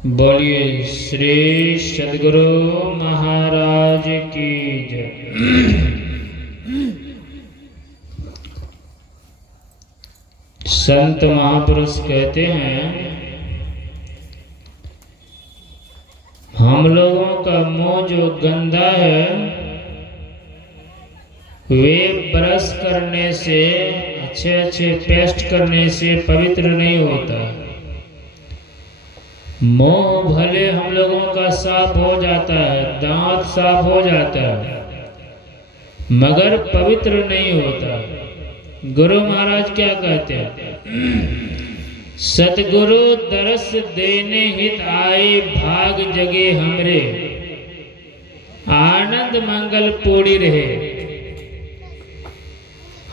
बोलिए श्री सद्गुरु महाराज की जय। संत महापुरुष कहते हैं, हम लोगों का मुंह जो गंदा है वे ब्रश करने से, अच्छे पेस्ट करने से पवित्र नहीं होता। मुंह भले हम लोगों का साफ हो जाता है, दांत साफ हो जाता है, मगर पवित्र नहीं होता। गुरु महाराज क्या कहते हैं? सतगुरु दरस देने हित आए, भाग जगे हमरे, आनंद मंगल पूरी रहे।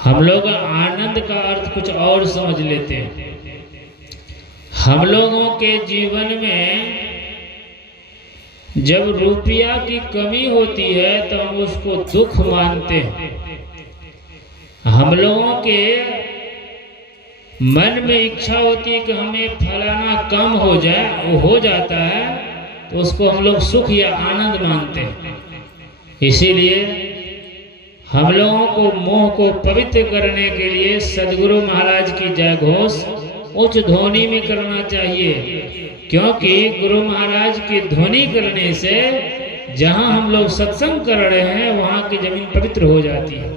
हम लोग आनंद का अर्थ कुछ और समझ लेते हैं। हम लोगों के जीवन में जब रुपया की कमी होती है तो हम उसको दुख मानते हैं। हम लोगों के मन में इच्छा होती है कि हमें फलाना कम हो जाए, वो हो जाता है तो उसको हम लोग सुख या आनंद मानते हैं। इसीलिए हम लोगों को मोह को पवित्र करने के लिए सद्गुरु महाराज की जय घोष उच्च ध्वनि में करना चाहिए, क्योंकि गुरु महाराज की ध्वनि करने से जहां हम लोग सत्संग कर रहे हैं वहां की जमीन पवित्र हो जाती है।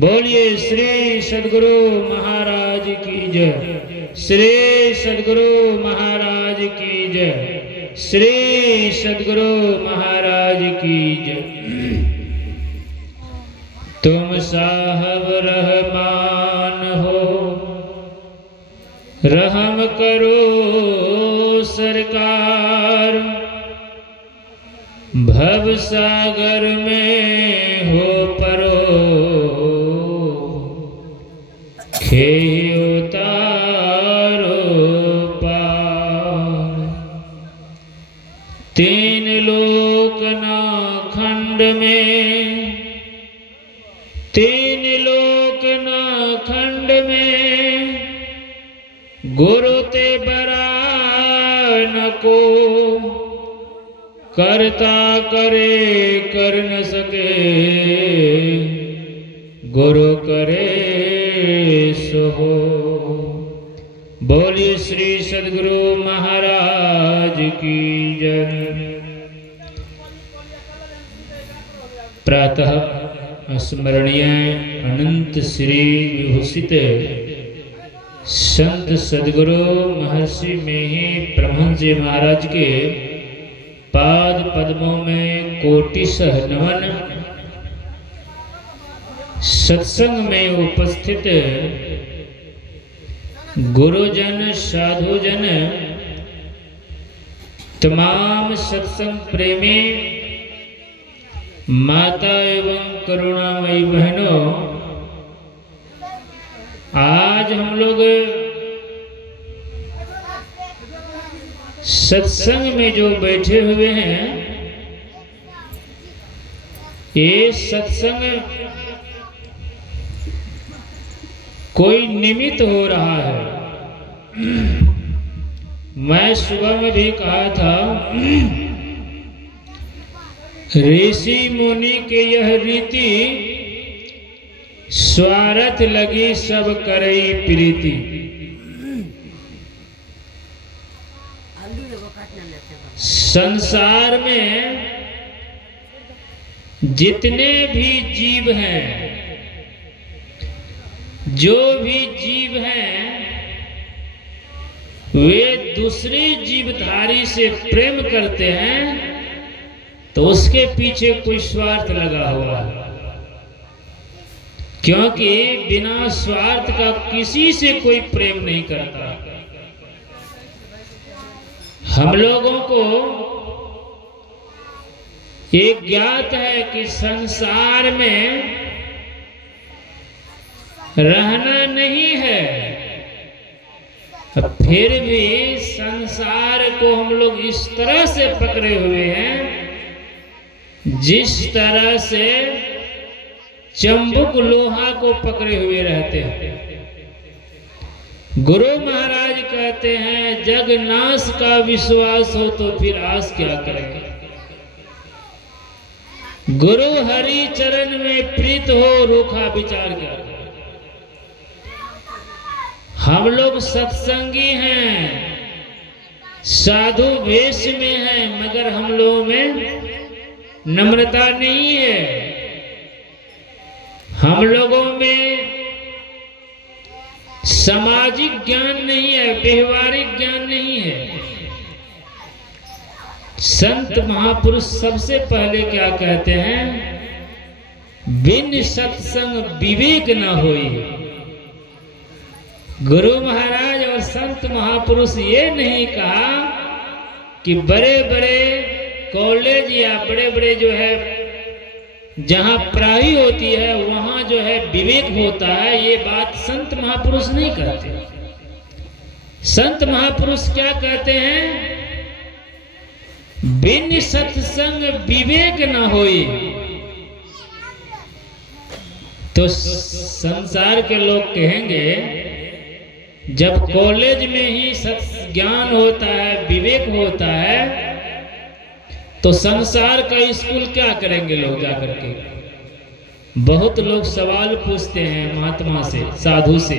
बोलिए श्री सद्गुरु महाराज की जय। श्री सद्गुरु महाराज की जय। श्री सद्गुरु महाराज की जय। तुम साहब रहमान हो, रहम करो सरकार, भव सागर में हो परो, खेहि उतारो पार। तीन लोक ना खंड में, तीन लोक ना खंड में, गुरु ते बरा न को, करता करे कर न सके, गुरु करे सो हो। बोलिए श्री सद्गुरु महाराज की जय। प्रातः स्मरणीय अनंत श्री विभूषित संत सद्गुरु महर्षि में ही परमहंस जी महाराज के पाद पद्मों में कोटिशः नमन। सत्संग में उपस्थित गुरुजन साधुजन, तमाम सत्संग प्रेमी माता एवं करुणामयी बहनों, आज हम लोग सत्संग में जो बैठे हुए हैं, ये सत्संग कोई निमित्त हो रहा है। मैं सुबह में भी कहा था, ऋषि मुनि के यह रीति, स्वार्थ लगी सब करई प्रीति। संसार में जितने भी जीव हैं, जो भी जीव हैं, वे दूसरी जीवधारी से प्रेम करते हैं तो उसके पीछे कोई स्वार्थ लगा हुआ है, क्योंकि बिना स्वार्थ का किसी से कोई प्रेम नहीं करता। हम लोगों को एक ज्ञात है कि संसार में रहना नहीं है, फिर भी संसार को हम लोग इस तरह से पकड़े हुए हैं जिस तरह से चंबुक लोहा को पकड़े हुए रहते हैं। गुरु महाराज कहते हैं जग नाश का विश्वास हो तो फिर आस क्या करें। गुरु हरि चरण में प्रीत हो रूखा विचार क्या करें। हम लोग सत्संगी हैं, साधु वेश में हैं, मगर हम लोगों में नम्रता नहीं है। हम लोगों में सामाजिक ज्ञान नहीं है, व्यवहारिक ज्ञान नहीं है। संत महापुरुष सबसे पहले क्या कहते हैं, बिन सत्संग विवेक न होई। गुरु महाराज और संत महापुरुष ये नहीं कहा कि बड़े बड़े कॉलेज या बड़े बड़े जो है जहां पढ़ाई होती है वहां जो है विवेक होता है, ये बात संत महापुरुष नहीं कहते। संत महापुरुष क्या कहते हैं, बिन सत्संग विवेक न होई। तो संसार के लोग कहेंगे जब कॉलेज में ही ज्ञान होता है, विवेक होता है, तो संसार का स्कूल क्या करेंगे लोग जाकर के। बहुत लोग सवाल पूछते हैं महात्मा से, साधु से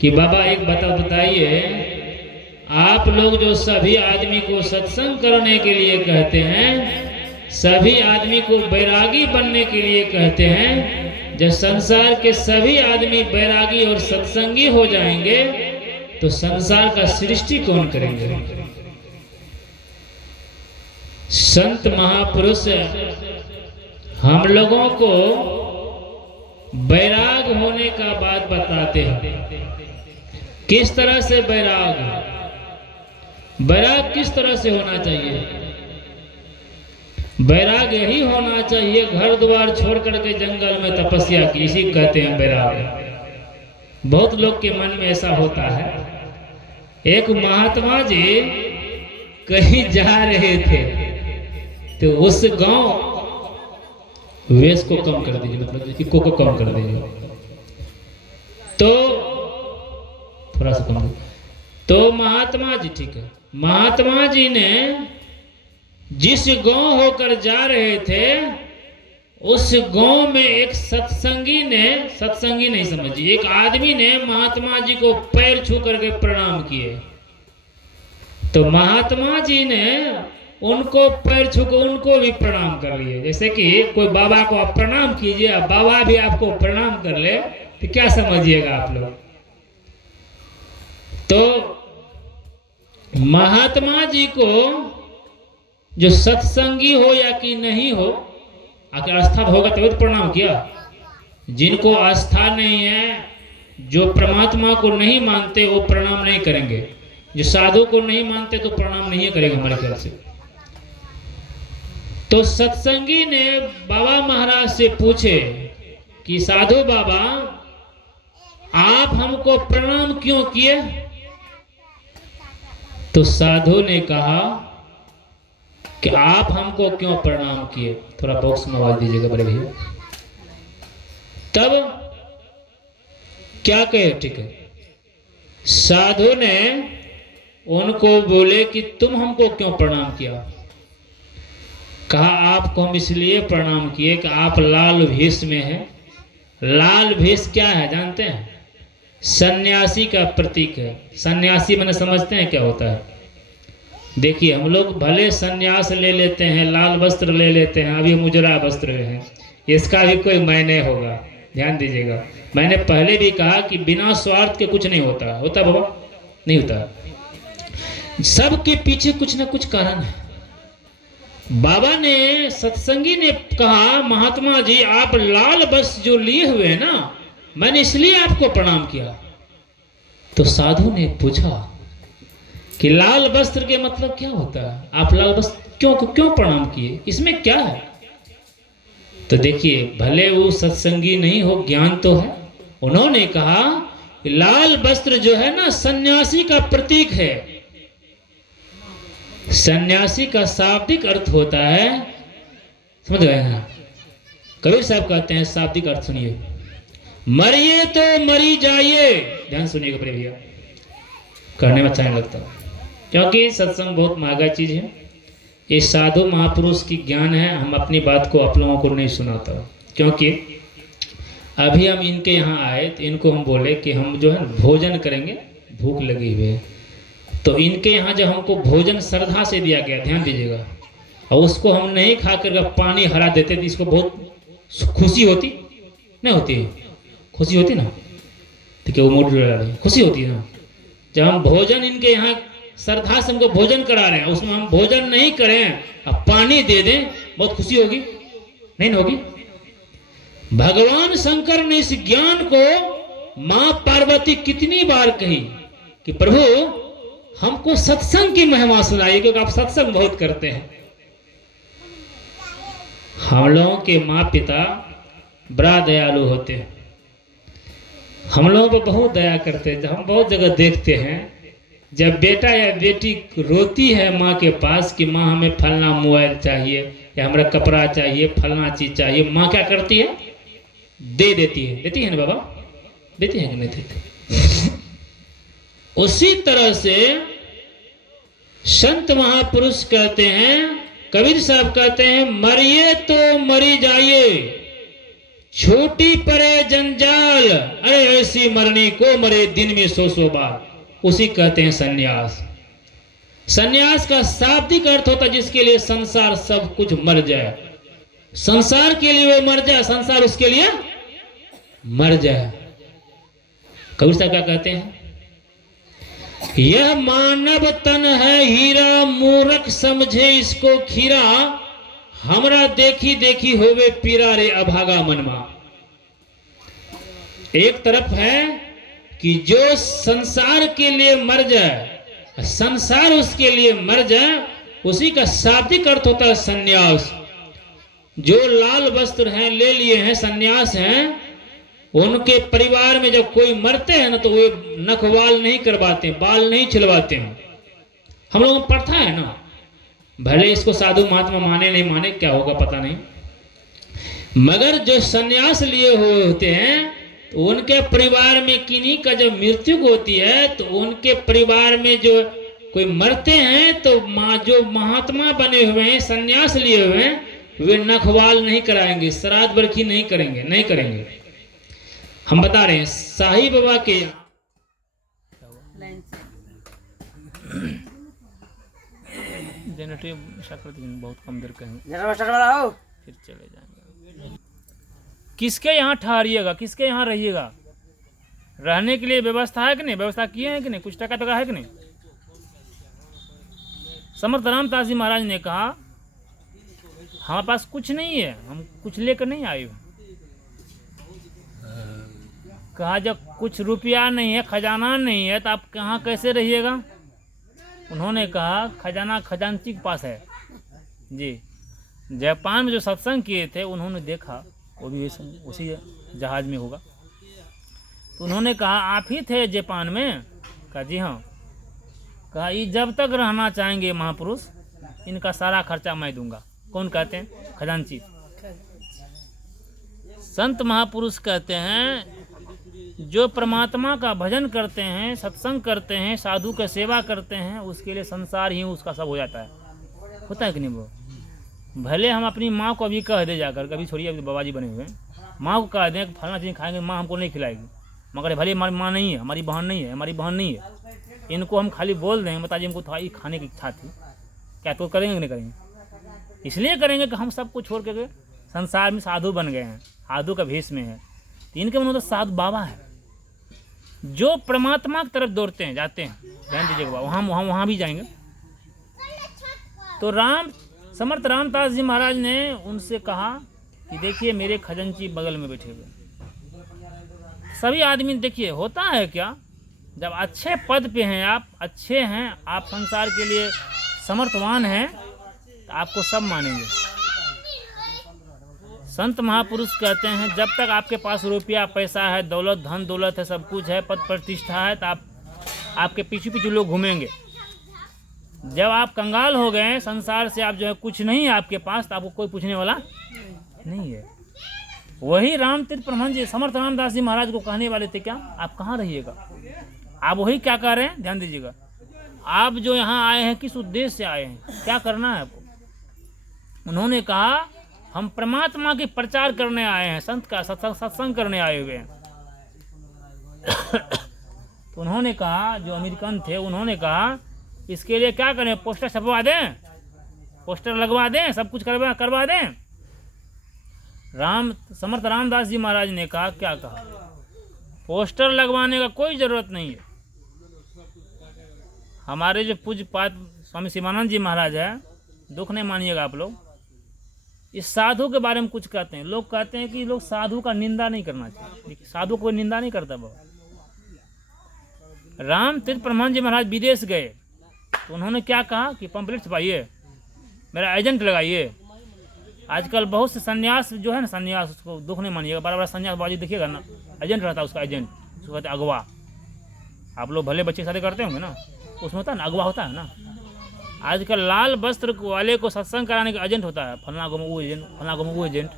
कि बाबा एक बताइए, आप लोग जो सभी आदमी को सत्संग करने के लिए कहते हैं, सभी आदमी को बैरागी बनने के लिए कहते हैं, जब संसार के सभी आदमी बैरागी और सत्संगी हो जाएंगे तो संसार का सृष्टि कौन करेंगे। संत महापुरुष हम लोगों को बैराग होने का बात बताते हैं। किस तरह से बैराग, बैराग किस तरह से होना चाहिए। बैराग यही होना चाहिए घर द्वार छोड़ करके जंगल में तपस्या की, इसी कहते हैं बैराग। बहुत लोग के मन में ऐसा होता है। एक महात्मा जी कहीं जा रहे थे तो उस गांव वेश को कम कर दीजिए, मतलब इको को कम कर दीजिए, तो थोड़ा सा कम। तो महात्मा जी, ठीक है, महात्मा जी ने जिस गांव होकर जा रहे थे उस गांव में एक सत्संगी ने, सत्संगी नहीं समझिए, एक आदमी ने महात्मा जी को पैर छू करके प्रणाम किए। तो महात्मा जी ने उनको पैर छू कर उनको भी प्रणाम कर लिए। जैसे कि कोई बाबा को आप प्रणाम कीजिए, बाबा भी आपको प्रणाम कर ले, तो क्या समझिएगा आप लोग। तो महात्मा जी को जो सत्संगी हो या कि नहीं हो, आखिर आस्था होगा तभी तो प्रणाम किया। जिनको आस्था नहीं है, जो परमात्मा को नहीं मानते, वो प्रणाम नहीं करेंगे। जो साधु को नहीं मानते तो प्रणाम नहीं करेंगे हमारे ख्याल से। तो सत्संगी ने बाबा महाराज से पूछे कि साधु बाबा आप हमको प्रणाम क्यों किए। तो साधु ने कहा कि आप हमको क्यों प्रणाम किए। थोड़ा बॉक्स में आवाज दीजिएगा बड़े भैया। तब क्या कहे, ठीक है, साधु ने उनको बोले कि तुम हमको क्यों प्रणाम किया। कहा आपको हम इसलिए प्रणाम किए कि आप लाल भेष में हैं। लाल भेष क्या है जानते हैं, सन्यासी का प्रतीक है। सन्यासी मैंने समझते हैं क्या होता है। देखिए हम लोग भले सन्यास ले लेते हैं, लाल वस्त्र ले लेते हैं, अभी मुजरा वस्त्र है, इसका भी कोई मायने होगा, ध्यान दीजिएगा। मैंने पहले भी कहा कि बिना स्वार्थ के कुछ नहीं होता। होता बाबा, नहीं होता। सबके पीछे कुछ ना कुछ कारण है। बाबा ने, सत्संगी ने कहा महात्मा जी आप लाल वस्त्र जो लिए हुए हैं ना, मैंने इसलिए आपको प्रणाम किया। तो साधु ने पूछा कि लाल वस्त्र के मतलब क्या होता है, आप लाल वस्त्र क्यों प्रणाम किए, इसमें क्या है। तो देखिए भले वो सत्संगी नहीं हो, ज्ञान तो है। उन्होंने कहा कि लाल वस्त्र जो है ना सन्यासी का प्रतीक है। सन्यासी का शाब्दिक अर्थ होता है, समझ गए हैं। कबीर साहब कहते हैं शाब्दिक अर्थ सुनिए, मरिए तो मरी जाइए। ध्यान सुनिएगा प्रिय भैया, करने में अच्छा नहीं लगता, क्योंकि सत्संग बहुत महंगा चीज है। ये साधु महापुरुष की ज्ञान है, हम अपनी बात को आप लोगों को नहीं सुनाता, क्योंकि अभी हम इनके यहाँ आए तो इनको हम बोले कि हम जो है भोजन करेंगे, भूख लगी हुई है। तो इनके यहाँ जो हमको भोजन श्रद्धा से दिया गया, ध्यान दीजिएगा, और उसको हम नहीं खा कर पानी हरा देते तो इसको बहुत खुशी होती नहीं होती? खुशी होती ना, तो क्या वो मूड खुशी होती है ना। जब हम भोजन इनके यहाँ श्रद्धा से हमको भोजन करा रहे हैं, उसमें हम भोजन नहीं करें, अब पानी दे दें, बहुत खुशी होगी नहीं ना होगी? भगवान शंकर ने इस ज्ञान को मां पार्वती कितनी बार कही कि प्रभु हमको सत्संग की महिमा सुनाइए, क्योंकि आप सत्संग बहुत करते हैं। हम लोगों के माँ पिता बड़ा दयालु होते हैं, हम लोगों पर बहुत दया करते हैं। हम बहुत जगह देखते हैं, जब बेटा या बेटी रोती है माँ के पास कि माँ हमें फलना मोबाइल चाहिए या हमारा कपड़ा चाहिए, फलना चीज चाहिए, माँ क्या करती है? दे देती है। देती है ना बाबा? देती है कि नहीं देती? उसी तरह से संत महापुरुष कहते हैं, कबीर साहब कहते हैं, मरिए तो मरी जाइए, छोटी परे जंजाल, अरे ऐसी मरनी को मरे दिन में 100 बार। उसी कहते हैं सन्यास। सन्यास का शाब्दिक अर्थ होता है जिसके लिए संसार सब कुछ मर जाए, संसार के लिए वो मर जाए, संसार उसके लिए मर जाए। कबीर साहब क्या कहते हैं? यह मानव तन है हीरा, मूर्ख समझे इसको खीरा, हमरा देखी देखी होवे पीरा रे अभागा मनमा। एक तरफ है कि जो संसार के लिए मर जाए, संसार उसके लिए मर जाए, उसी का शाब्दिक अर्थ होता है सन्यास। जो लाल वस्त्र हैं ले लिए हैं, सन्यास हैं, उनके परिवार में जब कोई मरते हैं ना तो वो नखवाल नहीं करवाते, बाल नहीं छिलवाते हैं। हम लोगों को प्रथा है ना, भले इसको साधु महात्मा माने नहीं माने, क्या होगा पता नहीं, मगर जो सन्यास लिए हुए होते हैं तो उनके परिवार में किन्हीं का जब मृत्यु होती है तो उनके परिवार में जो कोई मरते हैं तो जो महात्मा बने हुए हैं, सन्यास लिए हुए हैं, वे नखवाल नहीं कराएंगे, श्राद्ध बरखी नहीं करेंगे, नहीं करेंगे। हम बता रहे हैं साईं बाबा के जनरेटिव बहुत कम देर कहेंगे, फिर चले जाएंगे। किसके यहाँ ठहरिएगा, किसके यहाँ रहिएगा? रहने के लिए व्यवस्था है कि नहीं? व्यवस्था किए हैं कि नहीं? कुछ टका है कि नहीं? समर्थ रामदास जी महाराज ने कहा हमारे पास कुछ नहीं है, हम कुछ लेकर नहीं आए। कहा जब कुछ रुपया नहीं है, खजाना नहीं है, तो आप कहाँ कैसे रहिएगा? उन्होंने कहा खजाना खजांची के पास है जी। जापान में जो सत्संग किए थे उन्होंने देखा, वो भी उसी जहाज में होगा, तो उन्होंने कहा आप ही थे जापान में? कहा जी हाँ। कहा ये जब तक रहना चाहेंगे महापुरुष, इनका सारा खर्चा मैं दूंगा। कौन कहते हैं? खजांची। संत महापुरुष कहते हैं जो परमात्मा का भजन करते हैं, सत्संग करते हैं, साधु का सेवा करते हैं, उसके लिए संसार ही उसका सब हो जाता है। होता है कि नहीं? वो भले हम अपनी माँ को अभी कह दे जाकर, कभी छोड़िए अभी बाबा जी बने हुए, माँ को कह दें फलाना चीज़ खाएंगे, माँ हमको नहीं खिलाएगी, मगर भले हमारी माँ नहीं है, हमारी बहन नहीं है, हमारी बहन नहीं है, इनको हम खाली बोल दें बता जी हमको थोड़ा ये खाने की इच्छा थी, क्या तो करेंगे कि नहीं करेंगे? इसलिए करेंगे कि हम सबको छोड़ के संसार में साधु बन गए हैं, साधु का भेष में है। तो इनके मन तो साधु बाबा है जो परमात्मा की तरफ दौड़ते हैं, जाते हैं। ध्यान दीजिएगा, वहाँ भी जाएंगे। तो समर्थ रामदास जी महाराज ने उनसे कहा कि देखिए मेरे खजांची बगल में बैठे हुए। सभी आदमी देखिए होता है क्या, जब अच्छे पद पे हैं आप, अच्छे हैं आप, संसार के लिए समर्थवान हैं, तो आपको सब मानेंगे। संत महापुरुष कहते हैं जब तक आपके पास रुपया पैसा है, दौलत धन दौलत है, सब कुछ है, पद प्रतिष्ठा है, तो आपके पीछे पीछे लोग घूमेंगे। जब आप कंगाल हो गए संसार से, आप जो है कुछ नहीं है आपके पास, तो आपको कोई पूछने वाला नहीं है। वही रामतीर्थ परमहंस जी समर्थ रामदास जी महाराज को कहने वाले थे क्या, आप कहाँ रहिएगा, आप वही क्या कह रहे हैं, ध्यान दीजिएगा। आप जो यहाँ आए हैं किस उद्देश्य से आए हैं, क्या करना है आपको। उन्होंने कहा हम परमात्मा के प्रचार करने आए हैं, संत का सत्संग करने आए हुए हैं। तो उन्होंने कहा, जो अमेरिकन थे, उन्होंने कहा इसके लिए क्या करें, पोस्टर छपवा दें, पोस्टर लगवा दें, सब कुछ करवा दें। समर्थ रामदास जी महाराज ने कहा, क्या कहा, पोस्टर लगवाने का कोई ज़रूरत नहीं है। हमारे जो पूज्य पाद स्वामी शिवानंद जी महाराज है, दुख नहीं मानिएगा आप लोग, इस साधु के बारे में कुछ कहते हैं। लोग कहते हैं कि लोग साधु का निंदा नहीं करना चाहिए, साधु कोई निंदा नहीं करता। बाबा रामतीर्थ परमहंस जी महाराज विदेश गए तो उन्होंने क्या कहा कि पंपलेट छपाइए, मेरा एजेंट लगाइए। आजकल बहुत से सन्यास जो है ना, सन्यास, उसको दुख नहीं मानिएगा, बार बार सन्यासबाजी देखिएगा ना, एजेंट रहता है उसका, एजेंट, उसको कहते हैं अगवा। आप लोग भले बच्चे शादी करते होंगे ना, उसमें होता है ना अगवा, होता है ना। आजकल लाल वस्त्र वाले को सत्संग कराने का एजेंट होता है, फलना को वो एजेंट, फलना को वो एजेंट,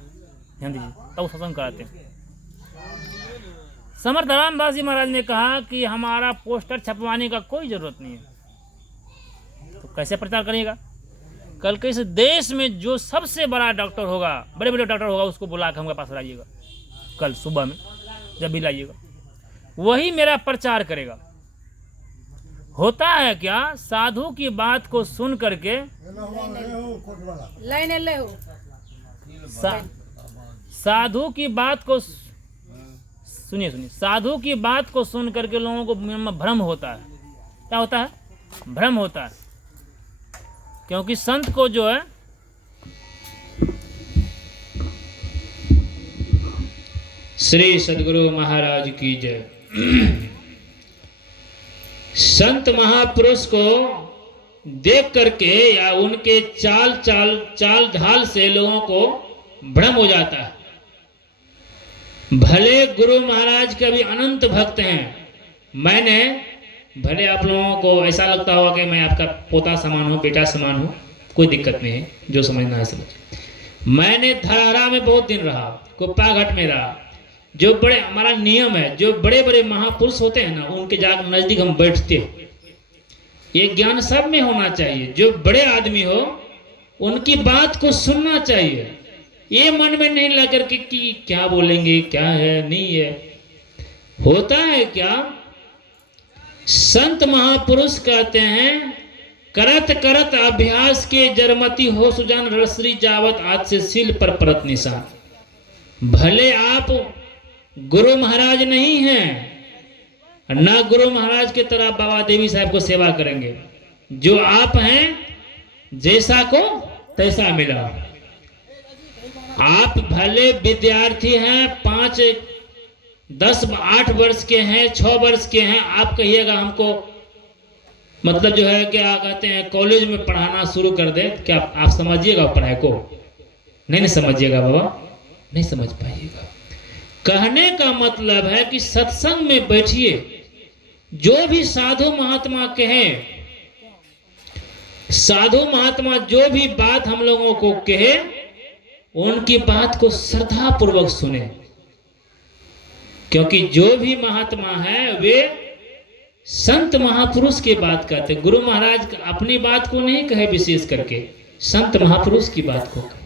ध्यान दीजिए, तब सत्संग कराते हैं। समर्थ रामदास जी महाराज ने कहा कि हमारा पोस्टर छपवाने का कोई ज़रूरत नहीं है, तो कैसे प्रचार करिएगा। कल के इस देश में जो सबसे बड़ा डॉक्टर होगा, बड़े बड़े डॉक्टर होगा, उसको बुला के हमारे पास लाइएगा, कल सुबह में जब भी लाइएगा, वही मेरा प्रचार करेगा। होता है क्या, साधु की बात को सुन करके साधु की बात को सुनिए, साधु की बात को सुन करके लोगों को भ्रम होता है। क्या होता है, भ्रम होता है। क्योंकि संत को जो है श्री सद्गुरु महाराज की जय। संत महापुरुष को देख करके या उनके चाल ढाल से लोगों को भ्रम हो जाता है। भले गुरु महाराज के भी अनंत भक्त हैं, मैंने भले आप लोगों को ऐसा लगता होगा कि मैं आपका पोता समान हूँ, बेटा समान हूँ, कोई दिक्कत नहीं है, जो समझना है समझ। मैंने धरारा में बहुत दिन रहा, कुप्पा घाट में रहा। जो बड़े, हमारा नियम है, जो बड़े बड़े महापुरुष होते हैं ना, उनके जाकर नजदीक हम बैठते हैं। ये ज्ञान सब में होना चाहिए। जो बड़े आदमी हो उनकी बात को सुनना चाहिए, ये मन में नहीं लगा कि क्या बोलेंगे, क्या है, नहीं है। होता है क्या, संत महापुरुष कहते हैं, करत करत अभ्यास के जरमती हो सुजान रसरी जावत आज से सील पर परत निशान। भले आप गुरु महाराज नहीं हैं, ना गुरु महाराज के तरह बाबा देवी साहब को सेवा करेंगे। जो आप हैं, जैसा को तैसा मिला। आप भले विद्यार्थी हैं, 5, 10, 8 वर्ष के हैं, 6 वर्ष के हैं, आप कहिएगा हमको मतलब जो है क्या कहते हैं, कॉलेज में पढ़ाना शुरू कर दे, क्या आप समझिएगा पढ़ाई को? नहीं समझिएगा बाबा, नहीं समझ पाइएगा। कहने का मतलब है कि सत्संग में बैठिए, जो भी साधु महात्मा कहें, साधु महात्मा जो भी बात हम लोगों को कहे, उनकी बात को श्रद्धा पूर्वक सुने। क्योंकि जो भी महात्मा है वे संत महापुरुष की बात कहते। गुरु महाराज अपनी बात को नहीं कहे, विशेष करके संत महापुरुष की बात को कहे।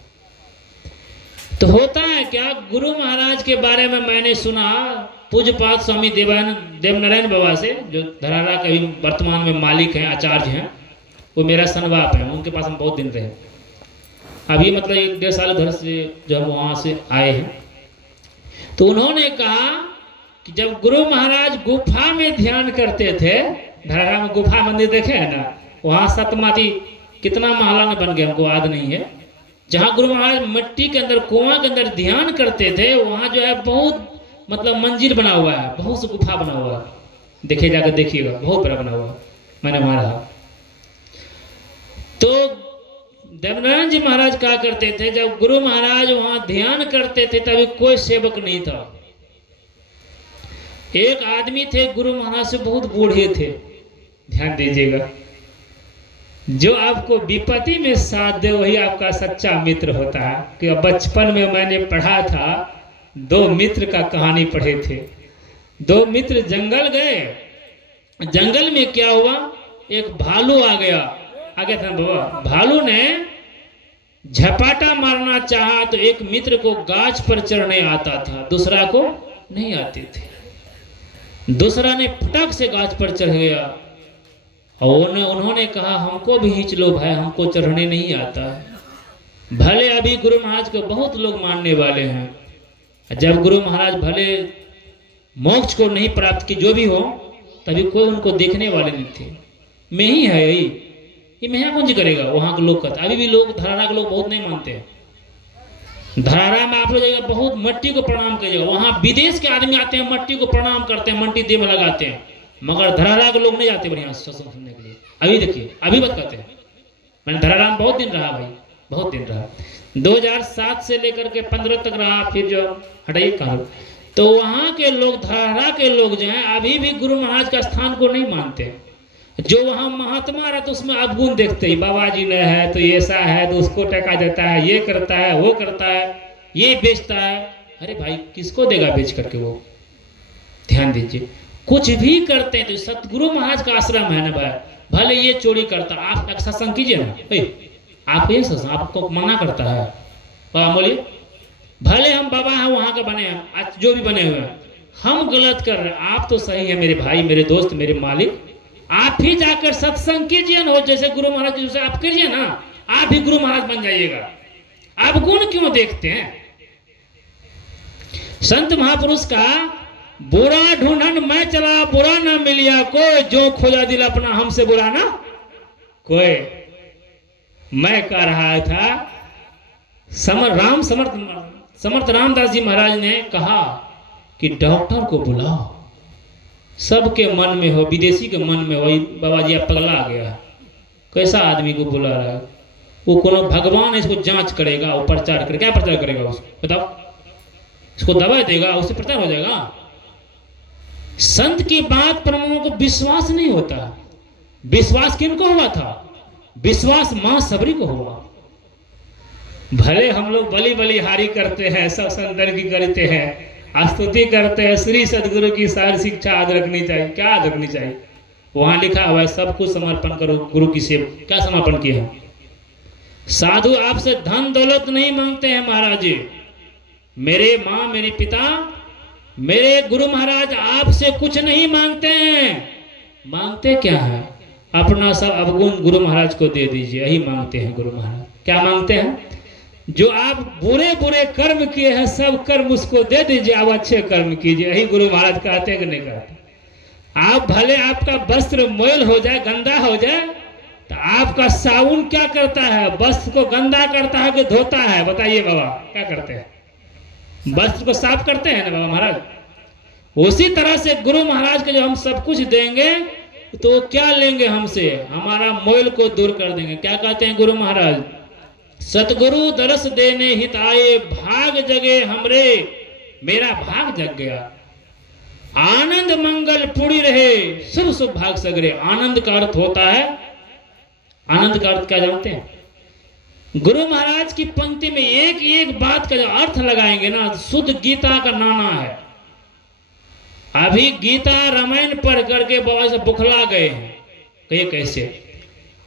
तो होता है क्या, गुरु महाराज के बारे में मैंने सुना पूज्यपाद स्वामी देवनारायण बाबा से, जो धरारा के वर्तमान में मालिक हैं, आचार्य हैं। वो मेरा सनबाप है, उनके पास हम बहुत दिन रहे। अभी मतलब 1-1.5 साल उधर से जब वहाँ से आए हैं, तो उन्होंने कहा कि जब गुरु महाराज गुफा में ध्यान करते थे, धरारा में गुफा मंदिर देखे है ना, वहाँ सतमाती कितना महला में बन गया, हमको याद नहीं है। जहाँ गुरु महाराज मिट्टी के अंदर, कुआं के अंदर ध्यान करते थे, वहाँ जो है बहुत मतलब मंजिल बना हुआ है, बहुत से गुफा बना हुआ है। देखिए, जाकर देखिएगा, बहुत बड़ा बना हुआ है, मैंने वहाँ रहा। तो देवनारायण जी महाराज क्या करते थे, जब गुरु महाराज वहां ध्यान करते थे तभी कोई सेवक नहीं था। एक आदमी थे, गुरु महाराज से बहुत बूढ़े थे, ध्यान दीजिएगा। जो आपको विपत्ति में साथ दे वही आपका सच्चा मित्र होता है। कि बचपन में मैंने पढ़ा था दो मित्र का कहानी पढ़े थे। दो मित्र जंगल गए। जंगल में क्या हुआ, एक भालू आ गया था बाबा। भालू ने झपाटा मारना चाहा तो एक मित्र को गाछ पर चढ़ने आता था, दूसरा को नहीं आते थे। दूसरा ने फटक से गाछ पर चढ़ गया और उन्होंने कहा हमको भी खींच लो भाई, हमको चढ़ने नहीं आता। भले अभी गुरु महाराज को बहुत लोग मानने वाले हैं, जब गुरु महाराज भले मोक्ष को नहीं प्राप्त की जो भी हो, तभी कोई उनको देखने वाले नहीं थे। मैं ही है यही, ये मैं कुंज करेगा वहां के लोग कहते। अभी भी लोग धरारा के लोग बहुत नहीं मानते हैं। धरारा में आप लोग जाइएगा, बहुत मट्टी को प्रणाम करिएगा। वहां विदेश के आदमी आते हैं, मट्टी को प्रणाम करते हैं, मट्टी देह में लगाते हैं, मगर धरारा के लोग नहीं जाते बढ़िया सत्संग सुनने के लिए। अभी देखिए, अभी बात कहते हैं। मैंने धरारा में बहुत दिन रहा भाई, बहुत दिन रहा। 2007 से लेकर के 15 तक रहा। फिर जो हटाइए कहा, तो वहां के लोग, धरारा के लोग जो हैं, अभी भी गुरु महाराज का स्थान को नहीं मानते। जो वहां महात्मा रहता उसमें अवगुण देखते ही, बाबा जी ने है तो ऐसा है तो उसको टका देता है, ये करता है, वो करता है, ये बेचता है। अरे भाई किसको देगा बेच करके वो? ध्यान दीजिए, कुछ भी करते हैं तो सतगुरु महाराज का आश्रम है ना भाई। भले ये चोरी करता, आप एक सत्संग कीजिए ना, आप ये सत्संग आपको मना करता है, बोलिए। भले हम बाबा हैं वहां का बने हैं, आज जो भी बने हुए हैं, हम गलत कर रहे हैं, आप तो सही है मेरे भाई, मेरे दोस्त, मेरे मालिक। आप ही जाकर सत्संग कीजिए ना, जैसे गुरु महाराज जी से आप कीजिए ना, आप भी गुरु महाराज बन जाइएगा। आप गुण क्यों देखते हैं? संत महापुरुष का बुरा ढूंढन मैं चला, बुरा ना मिलिया कोई, जो खोजा दिल अपना हमसे बुरा ना कोई। मैं कह रहा था, समर्थ रामदास जी महाराज ने कहा कि डॉक्टर को बुलाओ, सबके मन में हो, विदेशी के मन में हो बाबा जी आप पगला आ गया, कैसा आदमी को बुला रहा है? वो कोनो भगवान है, इसको जांच करेगा, वो प्रचार करेगा। क्या प्रचार करेगा उसको बताओ? इसको दवा देगा, उससे प्रचार हो जाएगा? संत की बात पर लोगों को विश्वास नहीं होता। विश्वास किनको हुआ था? विश्वास मां सबरी को हुआ। भले हम लोग बलि बलिहारी करते हैं, सब संतन की करते हैं, स्तुति करते हैं, श्री सदगुरु की सारी शिक्षा याद रखनी चाहिए। क्या याद रखनी चाहिए? वहां लिखा हुआ है सब कुछ समर्पण करो गुरु की सेवा। क्या समर्पण किया है? साधु आपसे धन दौलत नहीं मांगते हैं महाराज जी। मेरे माँ, मेरे पिता, मेरे गुरु महाराज आपसे कुछ नहीं मांगते हैं। मांगते क्या है? अपना सब अवगुण गुरु महाराज को दे दीजिए, यही मांगते हैं गुरु महाराज। क्या मांगते हैं? जो आप बुरे बुरे कर्म किए हैं सब कर्म उसको दे दीजिए, आप अच्छे कर्म कीजिए, यही गुरु महाराज कहते हैं कि नहीं कहते? आप भले आपका वस्त्र मोयल हो जाए, गंदा हो जाए, तो आपका साबुन क्या करता है? वस्त्र को गंदा करता है कि धोता है? बताइए बाबा, क्या करते हैं? वस्त्र को साफ करते हैं ना बाबा महाराज। उसी तरह से गुरु महाराज के जो हम सब कुछ देंगे तो क्या लेंगे हमसे? हमारा मोयल को दूर कर देंगे। क्या कहते हैं गुरु महाराज? सतगुरु दरस देने हित आए, भाग जगे हमरे, मेरा भाग जग गया। आनंद मंगल पूरी रहे, शुभ शुभ भाग सगरे। आनंद का अर्थ होता है, आनंद का अर्थ क्या जानते हैं? गुरु महाराज की पंक्ति में एक एक बात का जो अर्थ लगाएंगे ना, शुद्ध गीता का नाना है। अभी गीता रामायण पढ़ करके बाबा से बुखला गए हैं। कहिए कैसे?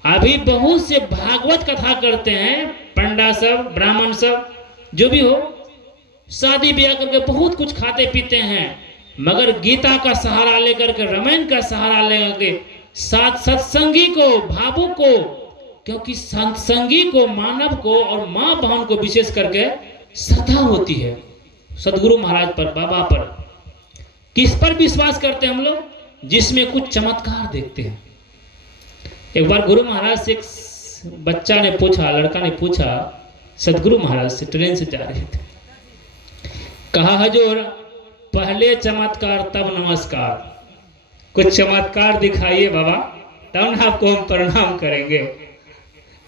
अभी बहुत से भागवत कथा करते हैं, पंडा सब, ब्राह्मण सब, जो भी हो, शादी ब्याह करके बहुत कुछ खाते पीते हैं, मगर गीता का सहारा लेकर के, रामायण का सहारा लेकर के, साथ सत्संगी को, भावुक को, क्योंकि सत्संगी को, मानव को और माँ बहन को विशेष करके श्रद्धा होती है सदगुरु महाराज पर, बाबा पर। किस पर विश्वास करते हैं हम लोग? जिसमें कुछ चमत्कार देखते हैं। एक बार गुरु महाराज से एक बच्चा ने पूछा, लड़का ने पूछा सदगुरु महाराज से, ट्रेन से जा रहे थे, कहा हजूर पहले चमत्कार तब नमस्कार, कुछ चमत्कार दिखाइए बाबा, तब ना आपको हम प्रणाम करेंगे।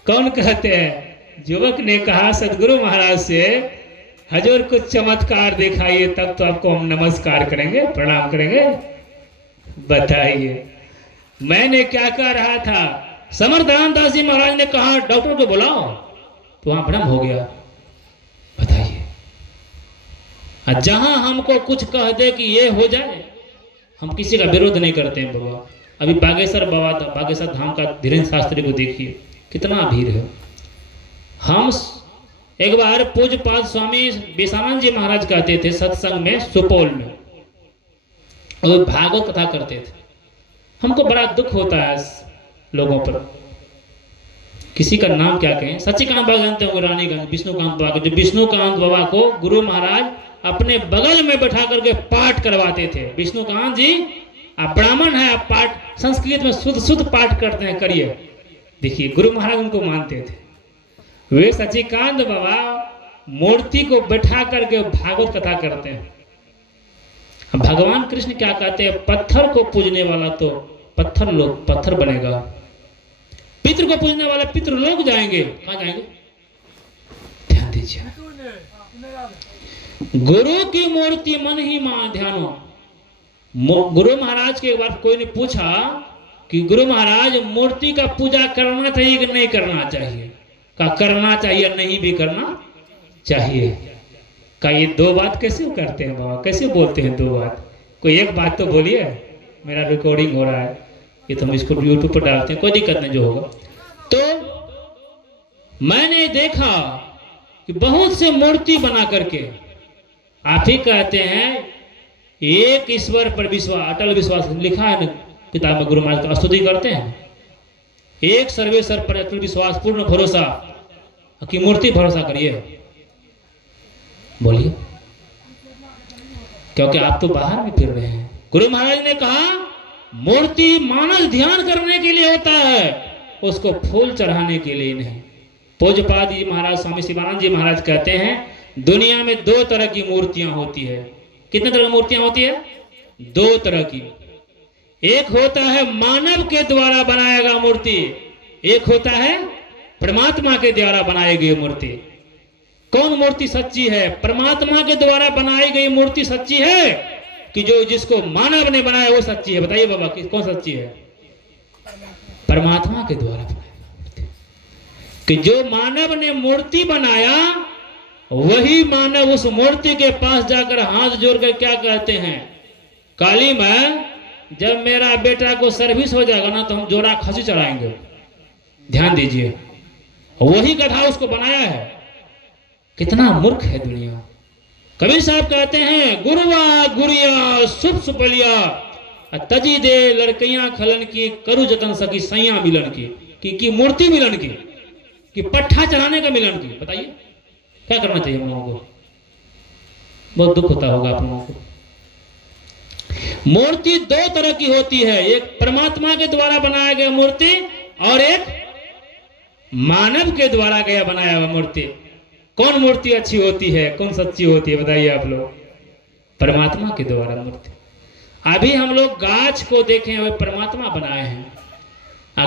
कौन कहते हैं? युवक ने कहा सदगुरु महाराज से, हजूर कुछ चमत्कार दिखाइए तब तो आपको हम नमस्कार करेंगे, प्रणाम करेंगे। बताइए मैंने क्या कह रहा था? समर्थ रामदास जी महाराज ने कहा डॉक्टर को बुलाओ, तो वहां भ्रम हो गया। बताइए और जहां हमको कुछ कह दे कि ये हो जाए, हम किसी का विरोध नहीं करते हैं बाबा। अभी बागेश्वर बाबा बागेश्वर धाम का धीरेन्द्र शास्त्री को देखिए, कितना भीड़ है। हम एक बार पूज्यपाद स्वामी विशानंद जी महाराज कहते थे सत्संग में सुपौल में, और भागवत कथा करते थे। हमको बड़ा दुख होता है लोगों पर, किसी का नाम क्या कहें, सच्चिकांत बाबा जानते होंगे, रानीगंज विष्णुकांत बाबा, जो विष्णुकांत बाबा को गुरु महाराज अपने बगल में बैठा करके पाठ करवाते थे। विष्णुकांत जी आप ब्राह्मण है, आप पाठ संस्कृत में शुद्ध शुद्ध पाठ करते हैं, करिए। देखिए गुरु महाराज उनको मानते थे। वे सच्चिकांत बाबा मूर्ति को बैठा करके भागवत कथा करते हैं। भगवान कृष्ण क्या कहते हैं, पत्थर को पूजने वाला तो पत्थर बनेगा, पितृ को पूजने वाला पितृ लोग जाएंगे, कहां जाएंगे? ध्यान दीजिए, गुरु की मूर्ति मन ही मान ध्यानो। गुरु महाराज के एक बार कोई ने पूछा कि गुरु महाराज मूर्ति का पूजा करना चाहिए कि नहीं करना चाहिए? का करना चाहिए, नहीं भी करना चाहिए। का ये दो बात कैसे करते हैं बाबा, कैसे बोलते हैं दो बात? कोई एक बात तो बोलिए, मेरा रिकॉर्डिंग हो रहा है, ये तो हम इसको यूट्यूब पर डालते हैं, कोई दिक्कत नहीं, जो होगा। तो मैंने देखा कि बहुत से मूर्ति बना करके, आप ही कहते हैं एक ईश्वर पर विश्वास, अटल विश्वास लिखा है ना किताब में, गुरु महाराज का स्तुति करते हैं, एक सर्वेश्वर पर अटल विश्वास, पूर्ण भरोसा की मूर्ति भरोसा करिए। बोलिए, क्योंकि आप तो बाहर में फिर रहे हैं। गुरु महाराज ने कहा मूर्ति मानस ध्यान करने के लिए होता है, उसको फूल चढ़ाने के लिए नहीं। पूज्यपाद जी महाराज स्वामी शिवानंद जी महाराज कहते हैं दुनिया में दो तरह की मूर्तियां होती है। कितने तरह की मूर्तियां होती है? दो तरह की। एक होता है मानव के द्वारा बनाया गया मूर्ति, एक होता है परमात्मा के द्वारा बनाई गई मूर्ति। कौन मूर्ति सच्ची है? परमात्मा के द्वारा बनाई गई मूर्ति सच्ची है कि जो जिसको मानव ने बनाया वो सच्ची है? बताइए बाबा, कौन सच्ची है? परमात्मा के द्वारा बनाई मूर्ति। कि जो मानव ने मूर्ति बनाया वही मानव उस मूर्ति के पास जाकर हाथ जोड़कर क्या कहते हैं, काली मां जब मेरा बेटा को सर्विस हो जाएगा ना तो हम जोड़ा खसी चढ़ाएंगे। ध्यान दीजिए, वही गधा उसको बनाया है। कितना मूर्ख है दुनिया। कबीर साहब कहते हैं गुरुआ गुरिया सुप सुपलिया तजी दे लड़कियां खलन की, करू जतन सकी सैया मिलन की मूर्ति मिलन की, कि पट्ठा चढ़ाने का मिलन की। बताइए क्या करना चाहिए हम लोगों को? बहुत दुख होता होगा आप लोगों को। मूर्ति दो तरह की होती है, एक परमात्मा के द्वारा बनाया गया मूर्ति और एक मानव के द्वारा गया बनाया हुआ मूर्ति। कौन मूर्ति अच्छी होती है, कौन सच्ची होती है? बताइए आप लोग। परमात्मा के द्वारा मूर्ति। अभी हम लोग गाछ को देखें, वे परमात्मा बनाए हैं।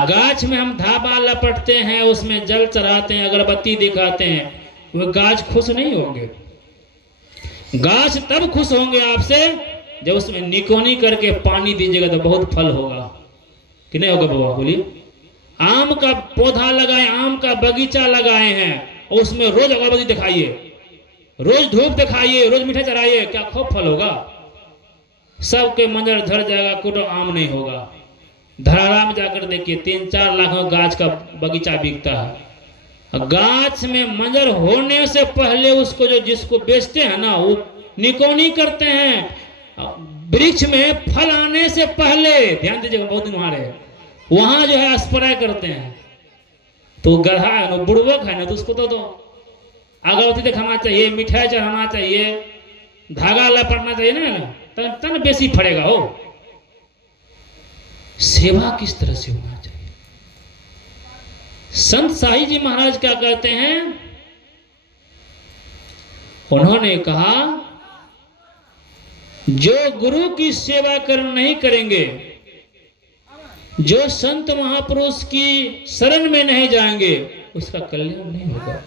गाछ में हम धाबा लपटते हैं, उसमें जल चढ़ाते हैं, अगरबत्ती दिखाते हैं, वो गाछ खुश नहीं होंगे। गाछ तब खुश होंगे आपसे जब उसमें निकोनी करके पानी दीजिएगा तो बहुत फल होगा कि नहीं होगा बाबा? बोलिए। आम का पौधा लगाए, आम का बगीचा लगाए हैं, और उसमें रोज अगरबत्ती दिखाइए, रोज धूप दिखाइए, रोज मिठाई चढ़ाइए, क्या खूब फल होगा? सबके मंजर झड़ जाएगा, कोटो आम नहीं होगा। धरारा में जाकर देखिए 3-4 लाख में गाछ का बगीचा बिकता है। गाछ में मंजर होने से पहले उसको जो जिसको बेचते हैं ना वो निकोनी करते हैं। वृक्ष में फल आने से पहले, ध्यान दीजिएगा, बहुत दिन वहां रहे, वहां जो है स्प्रे करते हैं। तो गधा है ना, बुड़बक है ना, तो उसको तो अगरबत्ती दिखाना चाहिए, मिठाई चढ़ाना चाहिए, धागा लपटना चाहिए ना, तन बेसी फड़ेगा। हो सेवा किस तरह से होना चाहिए? संत साई जी महाराज क्या कहते हैं? उन्होंने कहा जो गुरु की सेवा नहीं करेंगे, जो संत महापुरुष की शरण में नहीं जाएंगे, उसका कल्याण नहीं होगा।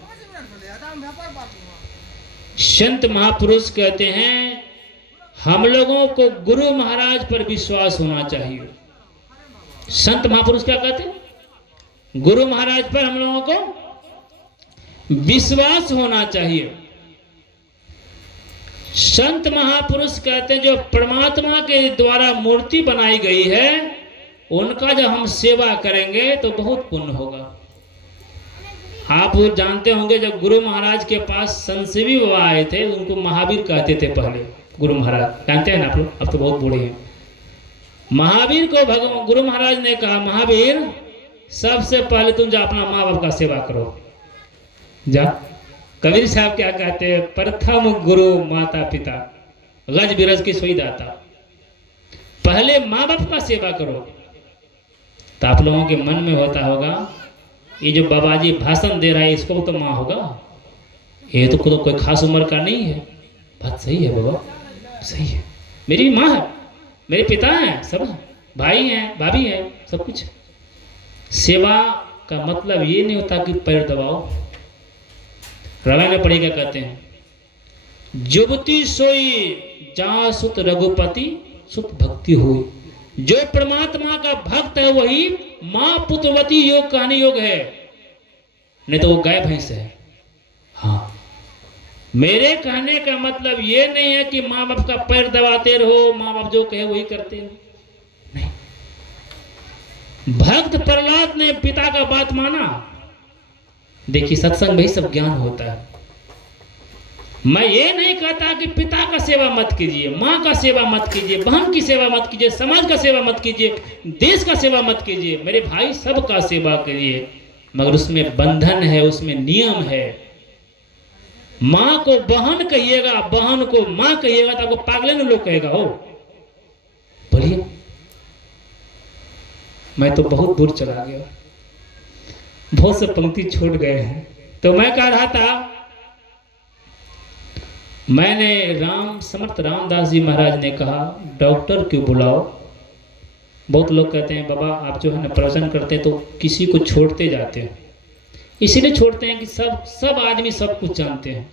संत महापुरुष कहते हैं हम लोगों को गुरु महाराज पर विश्वास होना चाहिए। संत महापुरुष क्या कहते हैं? गुरु महाराज पर हम लोगों को विश्वास होना चाहिए। संत महापुरुष कहते हैं जो परमात्मा के द्वारा मूर्ति बनाई गई है उनका जब हम सेवा करेंगे तो बहुत पुण्य होगा। आप वो जानते होंगे जब गुरु महाराज के पास संजीवी बाबा आए थे उनको महावीर कहते थे पहले। गुरु महाराज जानते हैं ना आप लोग, अब तो बहुत बूढ़े हैं। महावीर को भगवान गुरु महाराज ने कहा, महावीर सबसे पहले तुम जा अपना माँ बाप का सेवा करो जा। कबीर साहब क्या कहते हैं, प्रथम गुरु माता पिता गज बिरज की सोई दाता। पहले माँ बाप का सेवा करो। तो आप लोगों के मन में होता होगा ये जो बाबा जी भाषण दे रहा है इसको तो माँ होगा, ये तो कोई खास उम्र का नहीं है। बात सही है बाबा, सही है। मेरी माँ है, मेरे पिता हैं, सब भाई हैं, भाभी हैं, सब कुछ। सेवा का मतलब ये नहीं होता कि पैर दबाओ। रामायण में पढ़ी क्या कहते हैं, जुबती सोई जा सुत रघुपति सुत भक्ति हुई। जो परमात्मा का भक्त है वही माँ पुत्रवती योग कहने योग है, नहीं तो वो गाय भैंस है। हाँ, मेरे कहने का मतलब ये नहीं है कि माँ बाप का पैर दबाते रहो, माँ बाप जो कहे वही करते रहो, नहीं। भक्त प्रहलाद ने पिता का बात माना। देखिए सत्संग में ही सब ज्ञान होता है। मैं ये नहीं कहता कि पिता का सेवा मत कीजिए, माँ का सेवा मत कीजिए, बहन की सेवा मत कीजिए, समाज का सेवा मत कीजिए, देश का सेवा मत कीजिए। मेरे भाई सबका सेवा करिए, मगर उसमें बंधन है, उसमें नियम है। माँ को बहन कहिएगा, बहन को माँ कहिएगा तो आपको पागले न लोग कहेगा। हो बोलिए, मैं तो बहुत दूर चला गया, बहुत से पंक्ति छूट गए हैं। तो मैं कह रहा था, मैंने समर्थ रामदास जी महाराज ने कहा डॉक्टर क्यों बुलाओ। बहुत लोग कहते हैं बाबा आप जो है ना प्रवचन करते हैं तो किसी को छोड़ते जाते हैं। इसीलिए छोड़ते हैं कि सब आदमी सब कुछ जानते हैं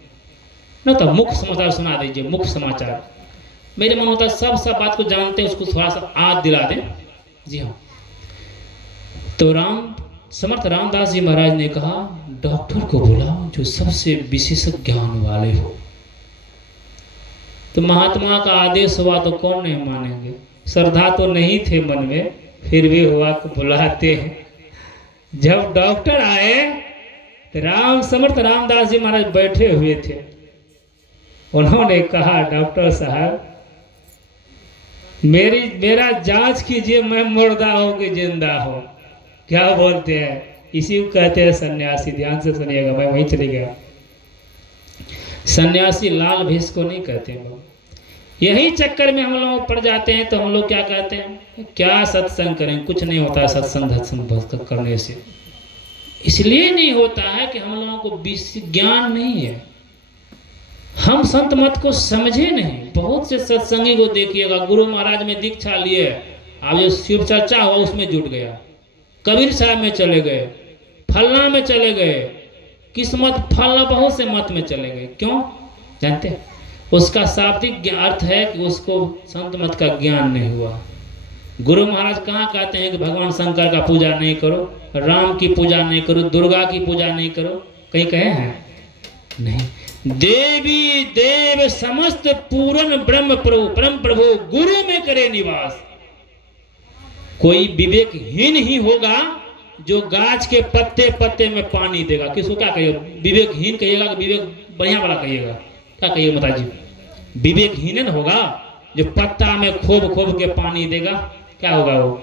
ना। तो मुख्य समाचार सुना दीजिए, मुख्य समाचार। मेरे मन होता है सब बात को जानते हैं, उसको थोड़ा सा याद दिला दें। जी हाँ, तो समर्थ रामदास जी महाराज ने कहा डॉक्टर को बुलाओ जो सबसे विशेषज्ञ ज्ञान वाले हो। तो महात्मा का आदेश हुआ तो कौन नहीं मानेंगे। श्रद्धा तो नहीं थे मन में, फिर भी हुआ को बुलाते हैं। जब डॉक्टर आए तो समर्थ रामदास जी महाराज बैठे हुए थे। उन्होंने कहा डॉक्टर साहब मेरा जांच कीजिए, मैं मुर्दा हो कि जिंदा हो। क्या बोलते हैं, इसी को कहते हैं सन्यासी। ध्यान से सुनिएगा, मैं वहीं चले गया। सन्यासी लाल भेष को नहीं कहते हैं लोग। यही चक्कर में हम लोग पड़ जाते हैं। तो हम लोग क्या कहते हैं, क्या सत्संग करें, कुछ नहीं होता सत्संग करने से। इसलिए नहीं होता है कि हम लोगों को ज्ञान नहीं है, हम संत मत को समझे नहीं। बहुत से सत्संगी को देखिएगा, गुरु महाराज में दीक्षा लिए, अब जो शिव चर्चा हुआ उसमें जुट गया, कबीर साहब में चले गए, फलना में चले गए, किस्मत फलना, बहुत से मत में चले गए। क्यों जानते हैं, उसका शाब्दिक अर्थ है कि उसको संत मत का ज्ञान नहीं हुआ। गुरु महाराज कहाँ कहते हैं कि भगवान शंकर का पूजा नहीं करो, राम की पूजा नहीं करो, दुर्गा की पूजा नहीं करो, कहीं कहे हैं? नहीं। देवी देव समस्त पूर्ण ब्रह्म प्रभु परम प्रभु गुरु में करे निवास। कोई विवेकहीन ही होगा जो गाछ के पत्ते पत्ते में पानी देगा। किसको क्या कहिएगा, विवेकहीन कहिएगा कि विवेक बढ़िया वाला कहिएगा? क्या कहिएगा माता जी? विवेकहीन होगा जो पत्ता में खोब खोब के पानी देगा। क्या होगा वो?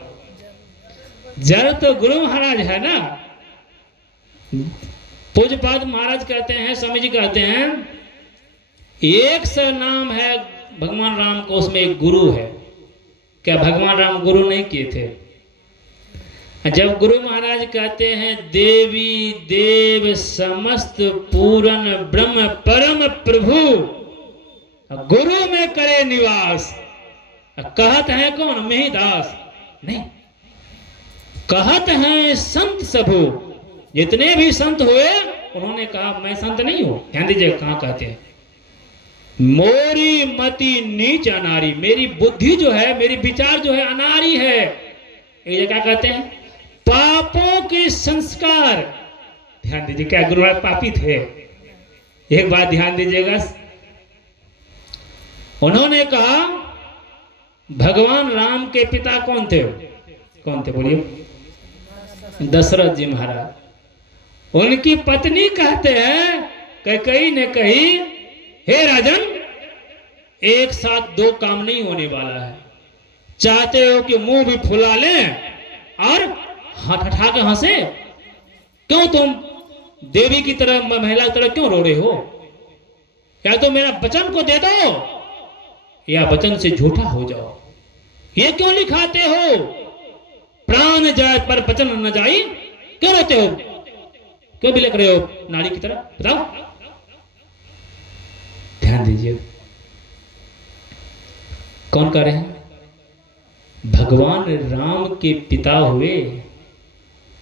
जड़ तो गुरु महाराज है ना। पूज्यपाद महाराज कहते हैं, स्वामी जी कहते हैं, 100 नाम है भगवान राम को, उसमें एक गुरु है। क्या भगवान राम गुरु नहीं किए थे? जब गुरु महाराज कहते हैं देवी देव समस्त पूर्ण ब्रह्म परम प्रभु गुरु में करे निवास, कहत है कौन? मेहिदास नहीं, कहत हैं संत सबू। जितने भी संत हुए उन्होंने कहा मैं संत नहीं हूं। ध्यान दीजिए कहां कहते हैं, मोरी मति नीच अनारी। मेरी बुद्धि जो है, मेरी विचार जो है अनारी है। ये क्या कहते हैं? पापों के संस्कार। ध्यान दीजिए, क्या गुरु महाराज पापी थे? एक बात ध्यान दीजिएगा, उन्होंने कहा भगवान राम के पिता कौन थे? कौन थे बोलिए? दशरथ जी महाराज। उनकी पत्नी कहते हैं कैकेयी ने कही, हे राजन, एक साथ दो काम नहीं होने वाला है। चाहते हो कि मुंह भी फुला लें और हठा के हंसे? क्यों तुम देवी की तरह, महिला की तरह क्यों रो रहे हो? या तो मेरा वचन को दे दो या वचन से झूठा हो जाओ। ये क्यों लिखाते हो? प्राण जाए पर वचन न जाए। क्यों रोते हो? क्यों बिलख रहे हो नारी की तरह? बताओ। ध्यान दीजिए, कौन कह रहे हैं? भगवान राम के पिता हुए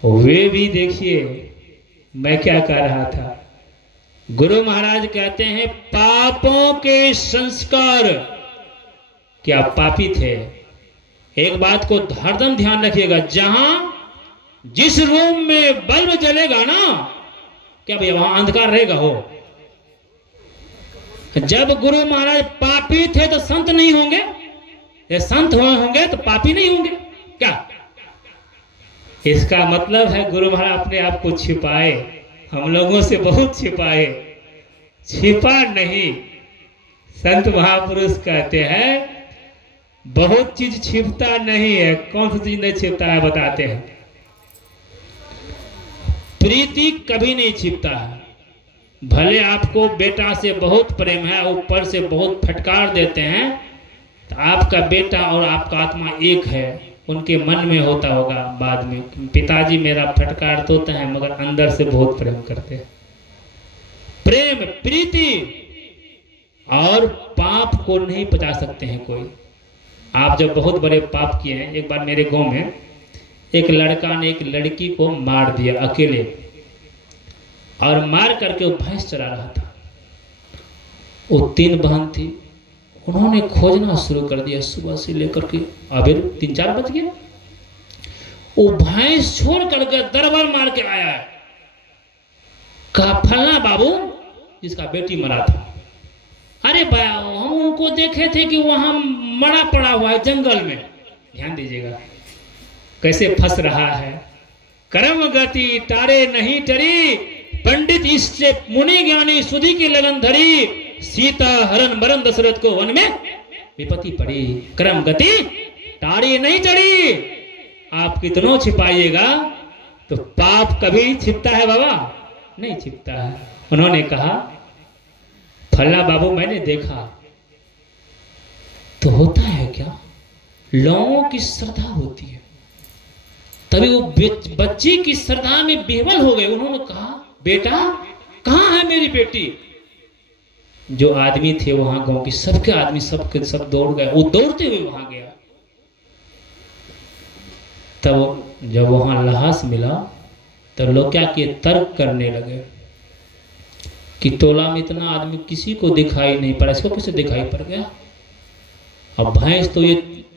वे भी। देखिए मैं क्या कह रहा था। गुरु महाराज कहते हैं पापों के संस्कार, क्या पापी थे? एक बात को हरदम ध्यान रखिएगा, जहां जिस रूम में बल्ब जलेगा ना, क्या भैया वहां अंधकार रहेगा? हो। जब गुरु महाराज पापी थे तो संत नहीं होंगे? ये संत होंगे तो पापी नहीं होंगे क्या? इसका मतलब है गुरु महाराज अपने आप को छिपाए, हम लोगों से बहुत छिपाए। छिपा नहीं। संत महापुरुष कहते हैं बहुत चीज छिपता नहीं है। कौन सी चीज नहीं छिपता है बताते हैं। प्रीति कभी नहीं छिपता है। भले आपको बेटा से बहुत प्रेम है, ऊपर से बहुत फटकार देते हैं, तो आपका बेटा और आपका आत्मा एक है, उनके मन में होता होगा बाद में, पिताजी मेरा फटकार देते हैं मगर अंदर से बहुत प्रेम करते हैं। प्रेम, प्रीति और पाप को नहीं पचा सकते हैं कोई। आप जब बहुत बड़े पाप किए हैं, एक बार मेरे गांव में एक लड़का ने एक लड़की को मार दिया अकेले, और मार करके वो भैंस चरा रहा था। वो 3 बहन थी, उन्होंने खोजना शुरू कर दिया सुबह से लेकर के अभी 3-4 बज गए। वो भैंस छोड़ करके दरबार मार के आया है, कहा फलना बाबू जिसका बेटी मरा था। अरे भैया हम उनको देखे थे कि वहां मरा पड़ा हुआ है जंगल में। ध्यान दीजिएगा कैसे फंस रहा है। कर्म गति तारे नहीं टरी, पंडित इससे मुनि ज्ञानी सुधी की लगन धरी, सीता हरण मरण दशरथ को वन में विपत्ति पड़ी। कर्म गति तारी नहीं चढ़ी। आप कितनों छिपाइएगा तो पाप कभी छिपता है बाबा? नहीं छिपता है। उन्होंने कहा फला बाबू मैंने देखा तो होता है क्या, लोगों की श्रद्धा होती है, तभी वो बच्ची की श्रद्धा में विह्वल हो गए। उन्होंने कहा बेटा कहां है मेरी बेटी? जो आदमी थे वहां गांव के सबके आदमी सब दौड़ गए। वो दौड़ते हुए वहां गया। तब जब वहां लाश मिला तब लोग क्या किए, तर्क करने लगे कि टोला में इतना आदमी किसी को दिखाई नहीं पड़ा, इसको कैसे दिखाई पड़ गया? अब भैंस तो ये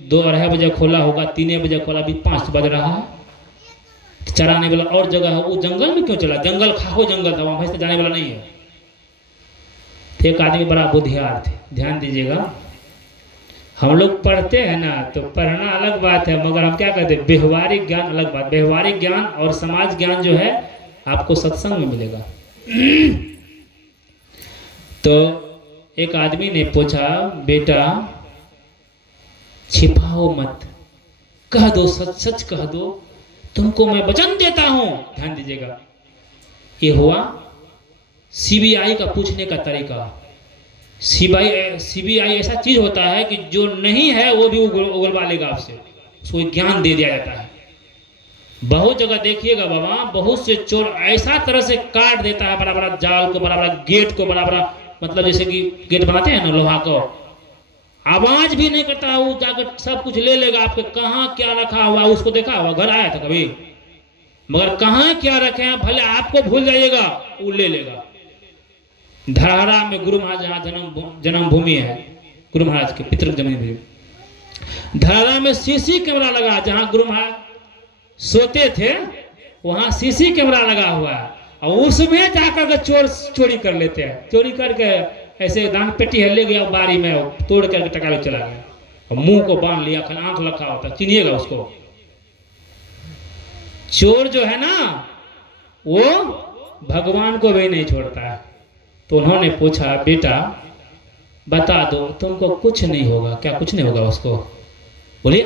2-2:30 बजे खोला होगा, 3 बजे खोला, अभी 5 बज रहा है। चराने वाला और जगह है, वो जंगल में क्यों चला? जंगल खाको जंगल था, वहां भैंस तो जाने वाला नहीं है। एक आदमी बड़ा बुद्धियार थे। ध्यान दीजिएगा, हम लोग पढ़ते हैं ना तो पढ़ना अलग बात है, मगर हम क्या कहते हैं व्यवहारिक ज्ञान अलग बात। व्यवहारिक ज्ञान और समाज ज्ञान जो है आपको सत्संग में मिलेगा। तो एक आदमी ने पूछा बेटा छिपाओ मत, कह दो, सच सच कह दो, तुमको मैं वचन देता हूं। ध्यान दीजिएगा, ये हुआ सीबीआई का पूछने का तरीका। सीबीआई ऐसा चीज होता है कि जो नहीं है वो भी उगलवा लेगा आपसे, उसको ज्ञान दे दिया जाता है। बहुत जगह देखिएगा बाबा, बहुत से चोर ऐसा तरह से काट देता है बड़ा बड़ा जाल को, बड़ा बड़ा गेट को, बड़ा बड़ा मतलब जैसे कि गेट बनाते हैं ना लोहा को, आवाज भी नहीं करता, वो जाकर सब कुछ ले लेगा। आपके कहाँ क्या रखा हुआ उसको देखा हुआ, घर आया था कभी, मगर कहाँ क्या रखे हैं भले आपको भूल जाइएगा, वो ले लेगा। धरहरा में गुरु महाराज जहाँ जन्मभूमि है, गुरु महाराज के पितृ जन्मभूमि, धरहरा में सीसी कैमरा लगा, जहाँ गुरु महाराज सोते थे वहां सीसी कैमरा लगा हुआ है, और उसमें जाकर के चोर चोरी कर लेते हैं। चोरी करके ऐसे दान पेटी है ले गया बारी में तोड़ करके टका ले चला गया और मुंह को बांध लिया, आंख लखा होता, चिनिएगा उसको। चोर जो है ना वो भगवान को भी नहीं छोड़ता है। तो उन्होंने पूछा, बेटा बता दो तुमको कुछ नहीं होगा क्या? कुछ नहीं होगा उसको, बोलिए।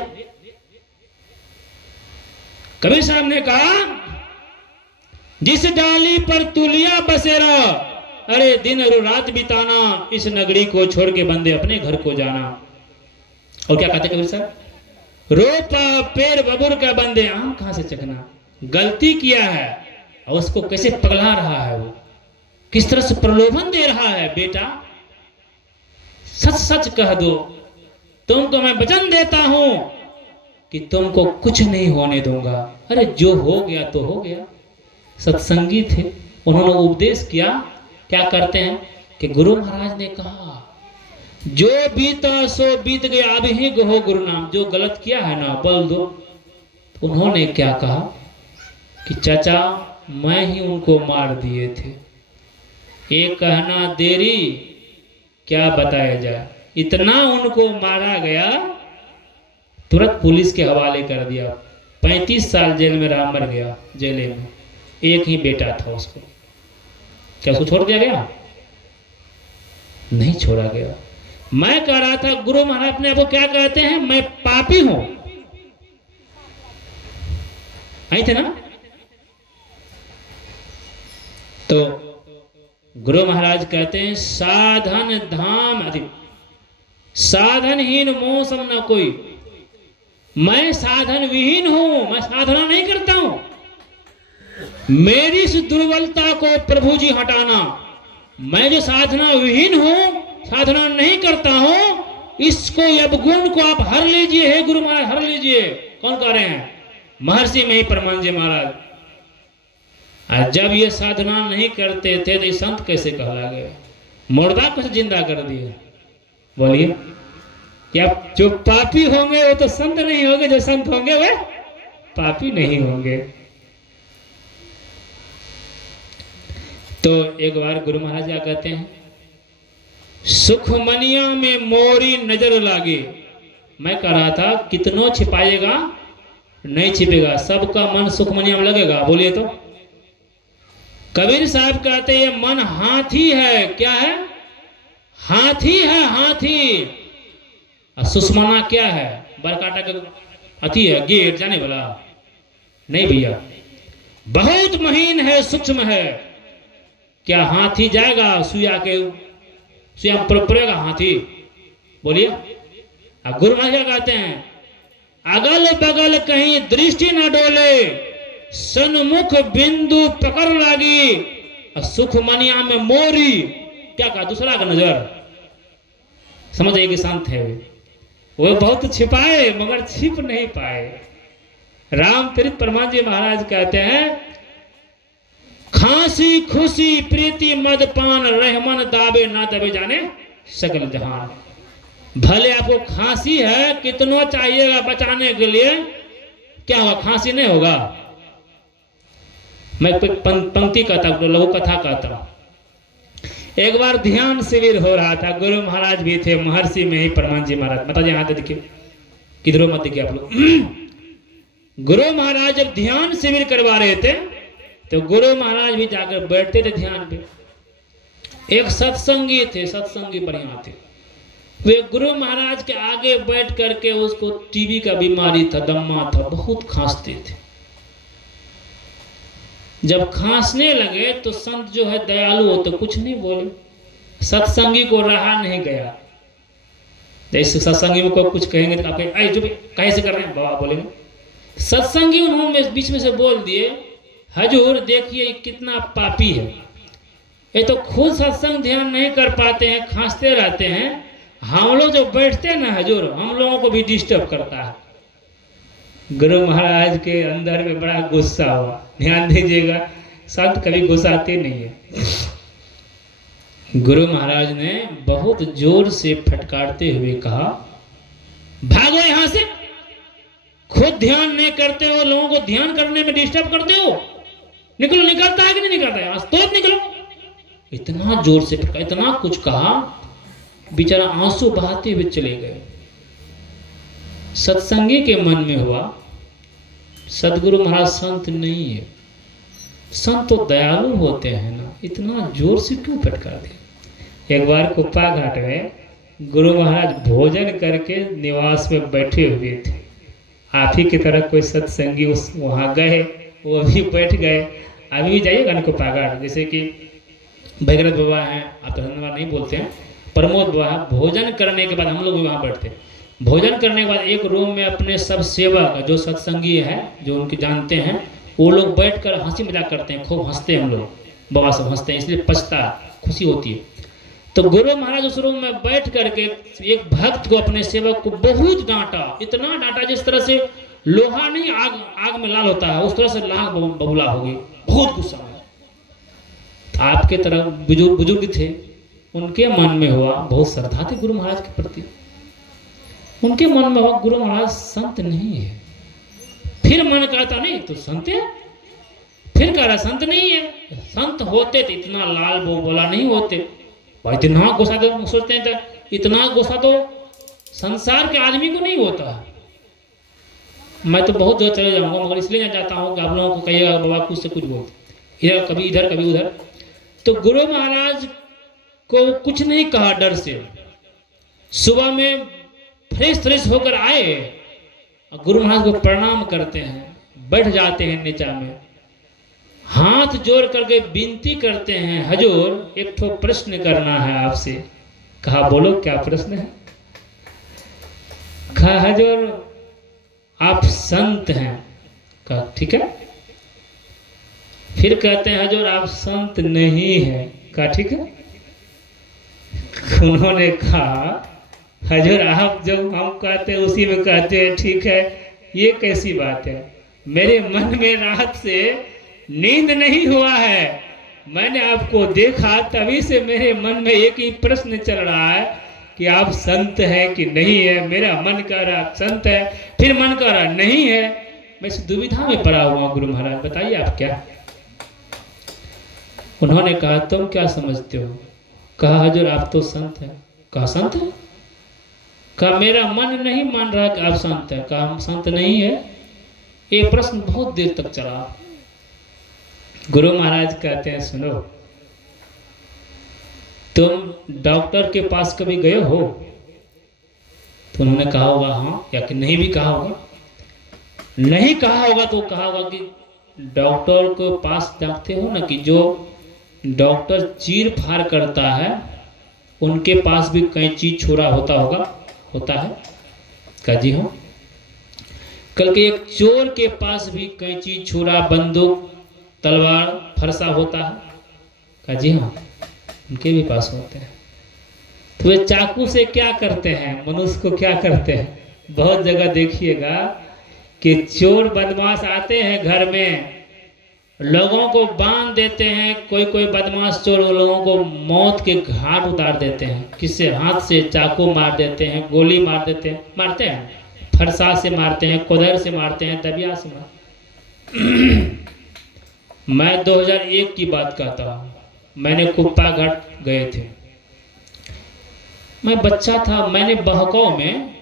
कबीर साहब ने कहा, जिस डाली पर तुलिया बसेरा, अरे दिन और रात बिताना, इस नगरी को छोड़ के बंदे अपने घर को जाना। और क्या कहते कबीर साहब, रोपा पेड़ बबुर का बंदे आम कहां से चखना। गलती किया है और उसको कैसे पगला रहा है, वो किस तरह से प्रलोभन दे रहा है। बेटा सच सच कह दो, तुमको मैं वचन देता हूं कि तुमको कुछ नहीं होने दूंगा। अरे जो हो गया तो हो गया। सत्संगी थे, उन्होंने उपदेश किया। क्या करते हैं कि गुरु महाराज ने कहा, जो बीता सो बीत गया, अब ही गहो गुरु नाम। जो गलत किया है ना बोल दो। तो उन्होंने क्या कहा कि चाचा मैं ही उनको मार दिए थे। एक कहना देरी क्या बताया जाए, इतना उनको मारा गया, तुरंत पुलिस के हवाले कर दिया। 35 साल जेल में रहा, मर गया जेल में। एक ही बेटा था उसको, क्या उसको छोड़ दिया गया? नहीं छोड़ा गया। मैं कह रहा था गुरु महाराज अपने आप को क्या कहते हैं, मैं पापी हूं, आई थे ना। तो गुरु महाराज कहते हैं, साधन धाम अधिक साधनहीन मौसम न कोई। मैं साधन विहीन हूं, मैं साधना नहीं करता हूं। मेरी इस दुर्बलता को प्रभु जी हटाना। मैं जो साधना विहीन हूं, साधना नहीं करता हूं, इसको अवगुण को आप हर लीजिए। हे गुरु महाराज हर लीजिए। कौन कह रहे हैं? महर्षि में ही परमानंद महाराज। और जब ये साधना नहीं करते थे तो ये संत कैसे कहला गए? मुर्दा को जिंदा कर दिए। बोलिए, क्या जो पापी होंगे वो तो संत नहीं होंगे, जो संत होंगे वे पापी नहीं होंगे। तो एक बार गुरु महाराज क्या कहते हैं, सुखमनिया में मोरी नजर लागे। मैं कह रहा था कितनों छिपाएगा नहीं छिपेगा, सबका मन सुखमनिया में लगेगा। बोलिए तो। कबीर साहब कहते हैं मन हाथी है। क्या है? हाथी है, हाथी। और सुषमना क्या है? बरकाटा का अति है, गेट जाने वाला नहीं भैया, बहुत महीन है, सूक्ष्म है। क्या हाथी जाएगा सुइया के, सुइया पड़ेगा हाथी? बोलिए। गुरु महाराज क्या कहते हैं, अगल बगल कहीं दृष्टि न डोले, सन्मुख बिंदु पकड़ लागी, सुखमनिया में मोरी। क्या कहा? दूसरा का नजर। समझ आइए कि शांत है वो बहुत छिपाए मगर छिप नहीं पाए। रामतीर्थ परमानंद जी महाराज कहते हैं, खांसी खुशी प्रीति मदपान रहमन दावे ना दबे जाने सकल जहान। भले आपको खांसी है, कितनों चाहिएगा बचाने के लिए, क्या हुआ? खांसी नहीं होगा। मैं पंक्ति कहता हूं, लघु कथा कहता हूं। एक बार ध्यान शिविर हो रहा था, गुरु महाराज भी थे, महर्षि में ही परमानंद जी महाराज। बताइए यहाँ देखिए, किधरों मत देखिए आप लोग। गुरु महाराज जब ध्यान शिविर करवा रहे थे तो गुरु महाराज भी जाकर बैठते थे ध्यान पे। एक सत्संगी थे, सत्संगी बढ़िया थे, वे गुरु महाराज के आगे बैठ करके, उसको टीबी का बीमारी था, दम्मा था, बहुत खांसते थे। जब खांसने लगे तो संत जो है दयालु हो तो कुछ नहीं बोले, सत्संगी को रहा नहीं गया। जैसे सत्संगी में कोई कुछ कहेंगे तो आप जो कैसे कर रहे हैं बाबा बोलेंगे। सत्संगी उन्होंने बीच में से बोल दिए, हजूर देखिए कितना पापी है, ये तो खुद सत्संग ध्यान नहीं कर पाते हैं, खांसते रहते हैं, हम लोग जो बैठते हैं ना हजूर, हम लोगों को भी डिस्टर्ब करता है। गुरु महाराज के अंदर में बड़ा गुस्सा हुआ। ध्यान दीजिएगा, संत कभी गुस्साते नहीं है। गुरु महाराज ने बहुत जोर से फटकारते हुए कहा, भागो यहां से, खुद ध्यान नहीं करते हो, लोगों को ध्यान करने में डिस्टर्ब करते हो, निकलो। निकलता है कि नहीं निकलता है? आज तो निकलो। इतना जोर से फटका, इतना कुछ कहा, बेचारा आंसू बहाते हुए चले गए। सत्संगी के मन में हुआ सदगुरु महाराज संत नहीं है, संत तो दयालु होते हैं ना, इतना जोर से क्यों फटका दिया। एक बार कुप्पा घाट में गुरु महाराज भोजन करके निवास में बैठे हुए थे, आप ही की तरह कोई सत्संगी उस वहाँ गए, वो भी बैठ गए। अभी भी जाइएगा ना कुप्पा घाट, जैसे कि भगीरथ बाबा हैं, आप तो धन्यवाद नहीं बोलते हैं, प्रमोद बाबा, भोजन करने के बाद हम लोग भी वहाँ बैठते हैं। भोजन करने के बाद एक रूम में अपने सब सेवक जो सत्संगी है, जो उनके जानते हैं, वो लोग बैठकर हंसी मजाक करते हैं, खूब हंसते हैं हम लोग, बाबा सब हंसते हैं, इसलिए पछता खुशी होती है। तो गुरु महाराज उस रूम में बैठ करके एक भक्त को, अपने सेवक को बहुत डांटा, इतना डांटा जिस तरह से लोहा नहीं आग में लाल होता है, उस तरह से लाग बबूला हो गई, बहुत गुस्सा आया। आपके तरह बुजुर्ग थे, उनके मन में हुआ, बहुत श्रद्धा थी गुरु महाराज के प्रति, उनके मन में हुआ गुरु महाराज संत नहीं है। फिर मन कहता नहीं तो संत है, फिर कह रहा संत नहीं है, संत होते तो इतना लाल बोला नहीं होते। भाई इतना गुस्सा तो सोचते हैं, तो इतना गुस्सा तो संसार के आदमी को नहीं होता। मैं तो बहुत जगह चले जाऊंगा, मगर इसलिए जाता हूँ कि आप लोगों को कहिएगा बाबा कुछ से कुछ बोलते, इधर कभी इधर कभी उधर। तो गुरु महाराज को कुछ नहीं कहा डर से, सुबह में फ्रेश होकर आए, गुरु महाराज को प्रणाम करते हैं, बैठ जाते हैं नीचा में, हाथ जोड़ करके विनती करते हैं, हजूर एक ठो प्रश्न करना है आपसे। कहा बोलो क्या प्रश्न है। कहा हजूर आप संत हैं। कहा ठीक है। फिर कहते हैं हजूर आप संत नहीं है। कहा ठीक है। उन्होंने कहा हजूर आप जब हम कहते हैं उसी में कहते हैं ठीक है, ये कैसी बात है। मेरे मन में रात से नींद नहीं हुआ है, मैंने आपको देखा, तभी से मेरे मन में एक ही प्रश्न चल रहा है कि आप संत हैं कि नहीं है। मेरा मन कह रहा संत है, फिर मन कह रहा नहीं है। मैं इस दुविधा में पड़ा हुआ। गुरु महाराज बताइए आप क्या। उन्होंने कहा तुम क्या समझते हो। कहा हजूर आप तो संत हैं। कहा संत है। कहा मेरा मन नहीं मान रहा कि आप संत है। कहा हम संत नहीं है। ये प्रश्न बहुत देर तक चला। गुरु महाराज कहते हैं सुनो, तुम डॉक्टर के पास कभी गए हो। तो उन्होंने कहा होगा हाँ, या कि नहीं भी कहा होगा। नहीं कहा होगा तो कहा होगा कि डॉक्टर के पास जाते हो ना, कि जो डॉक्टर चीर फाड़ करता है उनके पास भी कैंची छुरा होता होगा, होता है। कहा जी हाँ। कल के एक चोर के पास भी कैंची छुरा बंदूक तलवार फरसा होता है। कहा जी हाँ, उनके भी पास होते हैं। तो वे चाकू से क्या करते हैं, मनुष्य को क्या करते हैं। बहुत जगह देखिएगा कि चोर बदमाश आते हैं घर में, लोगों को बांध देते हैं। कोई बदमाश चोर लोगों को मौत के घाट उतार देते हैं। किससे, हाथ से चाकू मार देते हैं, गोली मार देते हैं, मारते हैं, फरसा से मारते हैं, कोदर से मारते हैं, दबिया से मारते। मैं 2001 की बात कहता हूँ। मैंने कुप्पा घाट गए थे, मैं बच्चा था। मैंने बहकाव में,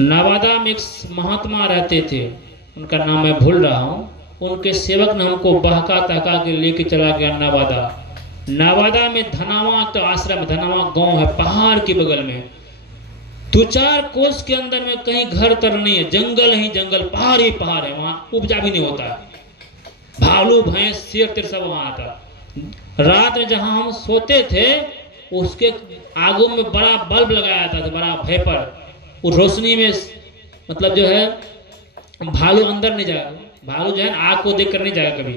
नवादा में एक महात्मा रहते थे, उनका नाम मैं भूल रहा हूँ। उनके सेवक ने हमको बहका तहका के लेके चला गया नवादा। नवादा में धनावा तो आश्रम, धनावा गांव है पहाड़ के बगल में। 2-4 कोस के अंदर में कहीं घर तर नहीं है, जंगल ही जंगल, पहाड़ ही पहाड़ है। वहाँ उपजा भी नहीं होता। भालू भैंस शेर तेर सब वहाँ आता। रात में जहाँ हम सोते थे उसके आगू में बड़ा बल्ब लगाया था, बड़ा वेपर। उस रोशनी में मतलब जो है भालू अंदर नहीं जाएगा, भालू जो है आग को देख कर नहीं जाएगा कभी।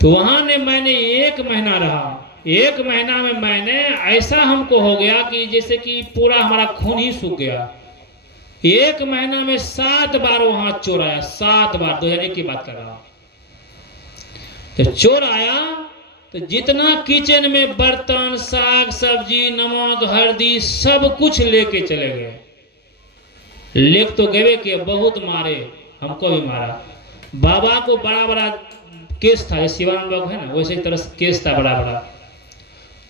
तो वहाँ ने मैंने 1 महीना रहा। 1 महीना में मैंने ऐसा हमको हो गया कि जैसे कि पूरा हमारा खून ही सूख गया। 1 महीना में 7 बार वहाँ चोर आया, 7 बार। 2001 की बात कर रहा हूँ। तो चोर आया तो जितना किचन में बर्तन, साग सब्जी, नमक, हल्दी सब कुछ लेके चले गए। लेक तो गए कि बहुत मारे, हमको भी मारा। बाबा को बड़ा केस था, जैसे शिवानंद बाबू है ना वैसे ही तरह से केस था बड़ा बड़ा।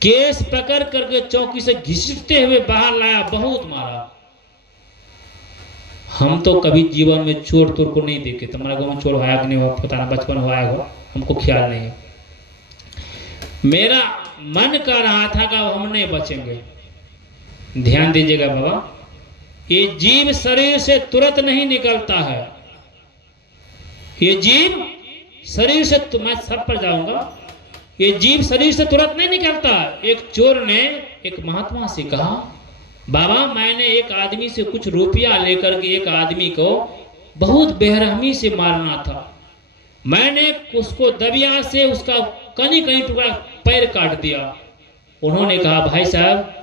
केस पकड़ करके चौकी से घिसटते हुए बाहर लाया, बहुत मारा। हम तो कभी जीवन में चोर तोर को नहीं देखे, तुम्हारे गाँव में चोर हुआ कि नहीं हुआ पता ना, बचपन हुआ हो हमको ख्याल नहीं है। मेरा मन कर रहा था कि हम नहीं बचेंगे। ध्यान दीजिएगा बाबा, ये जीव शरीर से तुरंत नहीं निकलता है। ये जीव शरीर से, तो मैं सब पर जाऊंगा, ये जीव शरीर से तुरंत नहीं निकलता। एक चोर ने एक महात्मा से कहा, बाबा मैंने एक आदमी से कुछ रुपया लेकर के एक आदमी को बहुत बेरहमी से मारना था। मैंने उसको दबिया से उसका कहीं कहीं टुकड़ा पैर काट दिया। उन्होंने कहा भाई साहब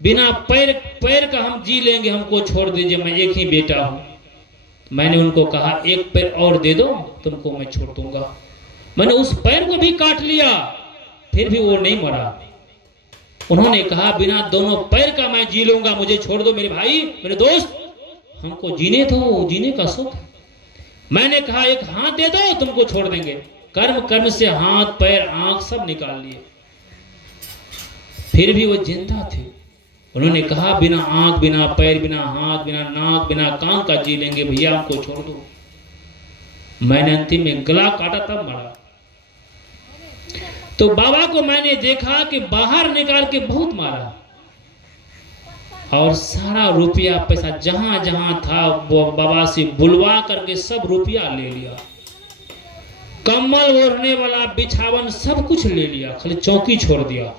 बिना पैर का हम जी लेंगे, हमको छोड़ दीजिए, मैं एक ही बेटा हूँ। मैंने उनको कहा एक पैर और दे दो, तुमको मैं छोड़ दूंगा। मैंने उस पैर को भी काट लिया, फिर भी वो नहीं मरा। उन्होंने कहा बिना दोनों पैर का मैं जी लूंगा, मुझे छोड़ दो मेरे भाई मेरे दोस्त, हमको जीने दो, जीने का सुख। मैंने कहा एक हाथ दे दो, तुमको छोड़ देंगे। कर्म से हाथ पैर आंख सब निकाल लिए, फिर भी वो जिंदा थे। उन्होंने कहा बिना आंख बिना पैर बिना हाथ बिना नाक बिना कान का जी लेंगे भैया, हमको छोड़ दो। मैंने अंतिम में गला काटा तब मरा। तो बाबा को मैंने देखा कि बाहर निकाल के बहुत मारा और सारा रुपया पैसा जहां जहां था वो बाबा से बुलवा करके सब रुपया ले लिया। कम्बल ओढ़ने वाला बिछावन सब कुछ ले लिया, खाली चौकी छोड़ दिया।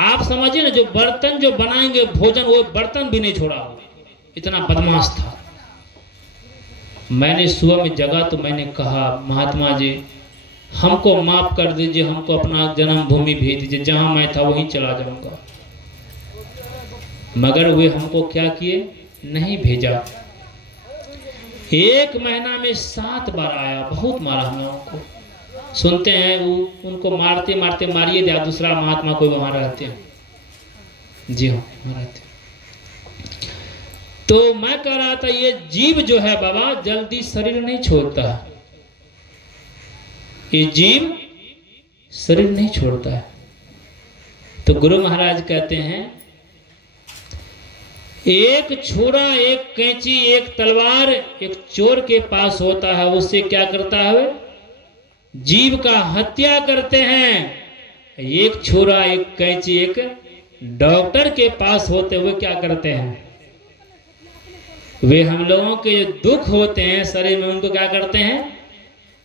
आप समझिए ना, जो बर्तन जो बनाएंगे भोजन वो बर्तन भी नहीं छोड़ा, इतना बदमाश था। मैंने सुबह में जगा तो मैंने कहा महात्मा जी हमको माफ कर दीजिए, हमको अपना जन्मभूमि भेज दीजिए, जहां मैं था वहीं चला जाऊंगा। मगर वे हमको क्या किए, नहीं भेजा। 1 महीना में 7 बार आया, बहुत मारा हम लोगों को। सुनते हैं वो उनको मारते मारते मारिए दिया, दूसरा महात्मा कोई वहां रहते हैं। जी हाँ वहां रहते हैं। तो मैं कह रहा था ये जीव जो है बाबा जल्दी शरीर नहीं छोड़ता है, ये जीव शरीर नहीं छोड़ता है। तो गुरु महाराज कहते हैं एक छुरा एक कैंची एक तलवार एक चोर के पास होता है, उससे क्या करता है, जीव का हत्या करते हैं। एक छुरा एक कैंची एक डॉक्टर के पास होते हुए क्या करते हैं, वे हम लोगों के दुख होते हैं शरीर में, उनको क्या करते हैं,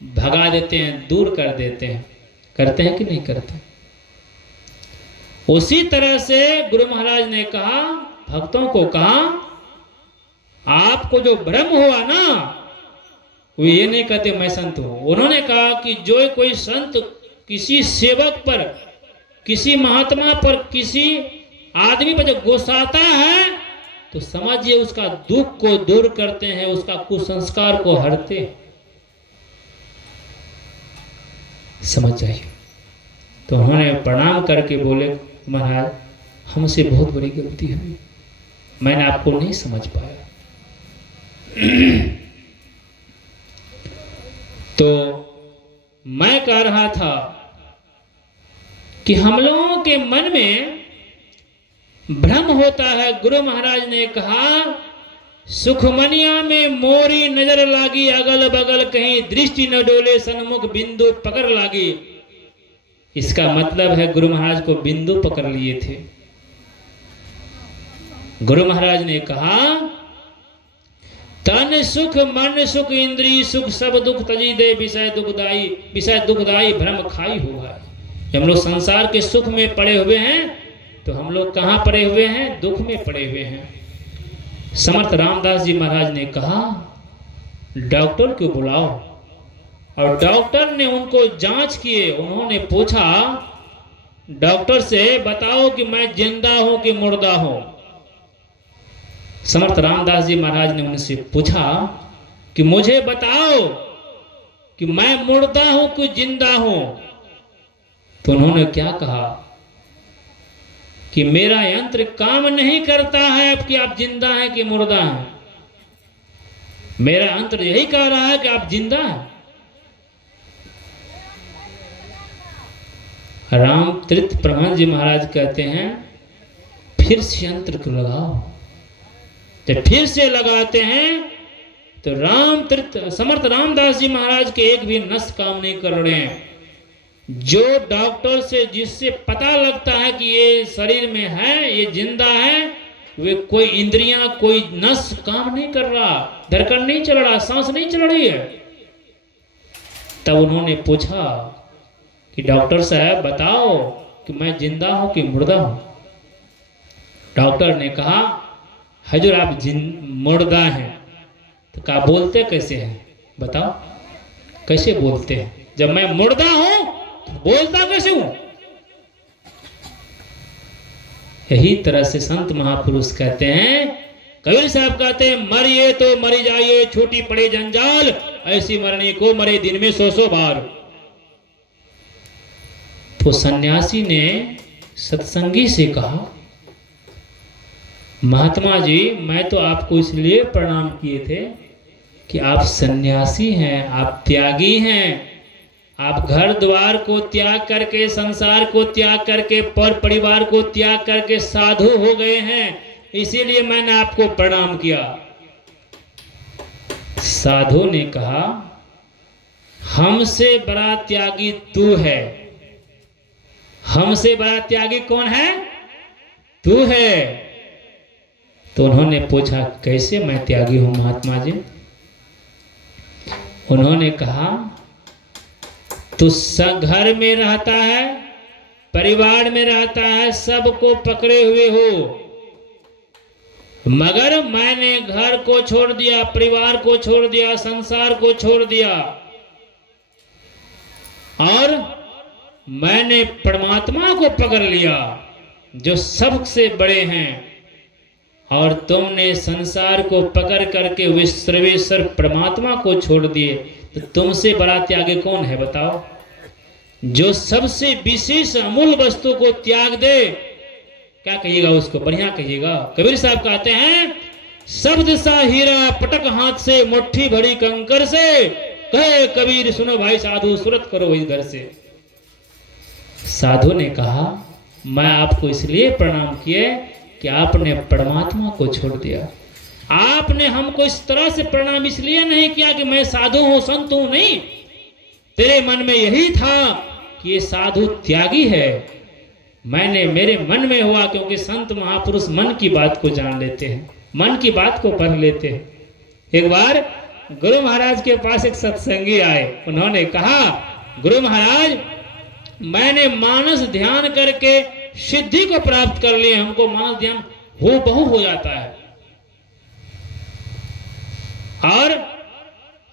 भगा देते हैं, दूर कर देते हैं। करते हैं कि नहीं करते। उसी तरह से गुरु महाराज ने कहा, भक्तों को कहा, आपको जो भ्रम हुआ ना, वो ये नहीं कहते मैं संत हूं। उन्होंने कहा कि जो कोई संत किसी सेवक पर, किसी महात्मा पर, किसी आदमी पर जो गुस्साता है तो समझिए उसका दुख को दूर करते हैं, उसका कुसंस्कार को हरते हैं। समझ जाइए। तो उन्होंने प्रणाम करके बोले महाराज हमसे बहुत बड़ी गलती हुई, मैंने आपको नहीं समझ पाया। तो मैं कह रहा था कि हम लोगों के मन में भ्रम होता है। गुरु महाराज ने कहा सुखमनिया में मोरी नजर लागी, अगल बगल कहीं दृष्टि न डोले, सन्मुख बिंदु पकड़ लागी। इसका मतलब है गुरु महाराज को बिंदु पकड़ लिए थे। गुरु महाराज ने कहा तन सुख मन सुख इंद्रिय सुख सब दुख तजी दे, विषय दुखदाई भ्रम खाई हुआ है। हम लोग संसार के सुख में पड़े हुए हैं तो हम लोग कहाँ पड़े हुए हैं, दुख में पड़े हुए हैं। समर्थ रामदास जी महाराज ने कहा डॉक्टर को बुलाओ, और डॉक्टर ने उनको जांच किए। उन्होंने पूछा डॉक्टर से बताओ कि मैं जिंदा हूं कि मुर्दा हूं। समर्थ रामदास जी महाराज ने उनसे पूछा कि मुझे बताओ कि मैं मुर्दा हूं कि जिंदा हूं। तो उन्होंने क्या कहा कि मेरा यंत्र काम नहीं करता है कि आप जिंदा हैं कि मुर्दा हैं। मेरा यंत्र यही कह रहा है कि आप जिंदा हैं। रामतीर्थ परमहंस जी महाराज कहते हैं फिर से यंत्र को लगाओ। जब फिर से लगाते हैं तो रामतीर्थ समर्थ रामदास जी महाराज के एक भी नस काम नहीं कर रहे हैं। जो डॉक्टर से जिससे पता लगता है कि ये शरीर में है, ये जिंदा है, वे कोई इंद्रियां कोई नस काम नहीं कर रहा, धड़कन नहीं चल रहा, सांस नहीं चल रही है। तब उन्होंने पूछा कि डॉक्टर साहब बताओ कि मैं जिंदा हूं कि मुर्दा हूं। डॉक्टर ने कहा हजूर आप मुर्दा हैं। तो कहा बोलते कैसे हैं बताओ, कैसे बोलते हैं? जब मैं मुर्दा हूं तो बोलता कैसे हूं? यही तरह से संत महापुरुष कहते हैं, कबीर साहब कहते हैं मरिए तो मरी जाइए छोटी पड़े जंजाल, ऐसी मरने को मरे दिन में 100 बार। तो सन्यासी ने सत्संगी से कहा महात्मा जी मैं तो आपको इसलिए प्रणाम किए थे कि आप सन्यासी हैं, आप त्यागी हैं, आप घर द्वार को त्याग करके, संसार को त्याग करके, पर परिवार को त्याग करके साधु हो गए हैं, इसीलिए मैंने आपको प्रणाम किया। साधु ने कहा हमसे बड़ा त्यागी तू है। हमसे बड़ा त्यागी कौन है? तू है। तो उन्होंने पूछा कैसे मैं त्यागी हूं महात्मा जी? उन्होंने कहा तू घर में रहता है, परिवार में रहता है, सबको पकड़े हुए हो, मगर मैंने घर को छोड़ दिया, परिवार को छोड़ दिया, संसार को छोड़ दिया और मैंने परमात्मा को पकड़ लिया जो सबसे बड़े हैं, और तुमने संसार को पकड़ करके विश्वेश्वर परमात्मा को छोड़ दिए। तो तुमसे बड़ा त्यागी कौन है बताओ? जो सबसे विशेष अमूल्य वस्तु को त्याग दे, क्या कहिएगा उसको? बढ़िया कहिएगा। कबीर साहब कहते हैं शब्द सा हीरा पटक हाथ से, मुट्ठी भरी कंकर से, कहे कबीर सुनो भाई साधु सुरत करो इस घर से। साधु ने कहा मैं आपको इसलिए प्रणाम किए कि आपने परमात्मा को छोड़ दिया। आपने हमको इस तरह से प्रणाम इसलिए नहीं किया कि मैं साधु हूं, संत हूं, नहीं। तेरे मन में यही था कि ये साधु त्यागी है। मैंने मेरे मन में हुआ, क्योंकि संत महापुरुष मन की बात को जान लेते हैं, मन की बात को पढ़ लेते हैं। एक बार गुरु महाराज के पास एक सत्संगी आए। उन्होंने कहा गुरु महाराज मैंने मानस ध्यान करके सिद्धि को प्राप्त कर लिए, हमको मानस ध्यान हो बहु हो जाता है और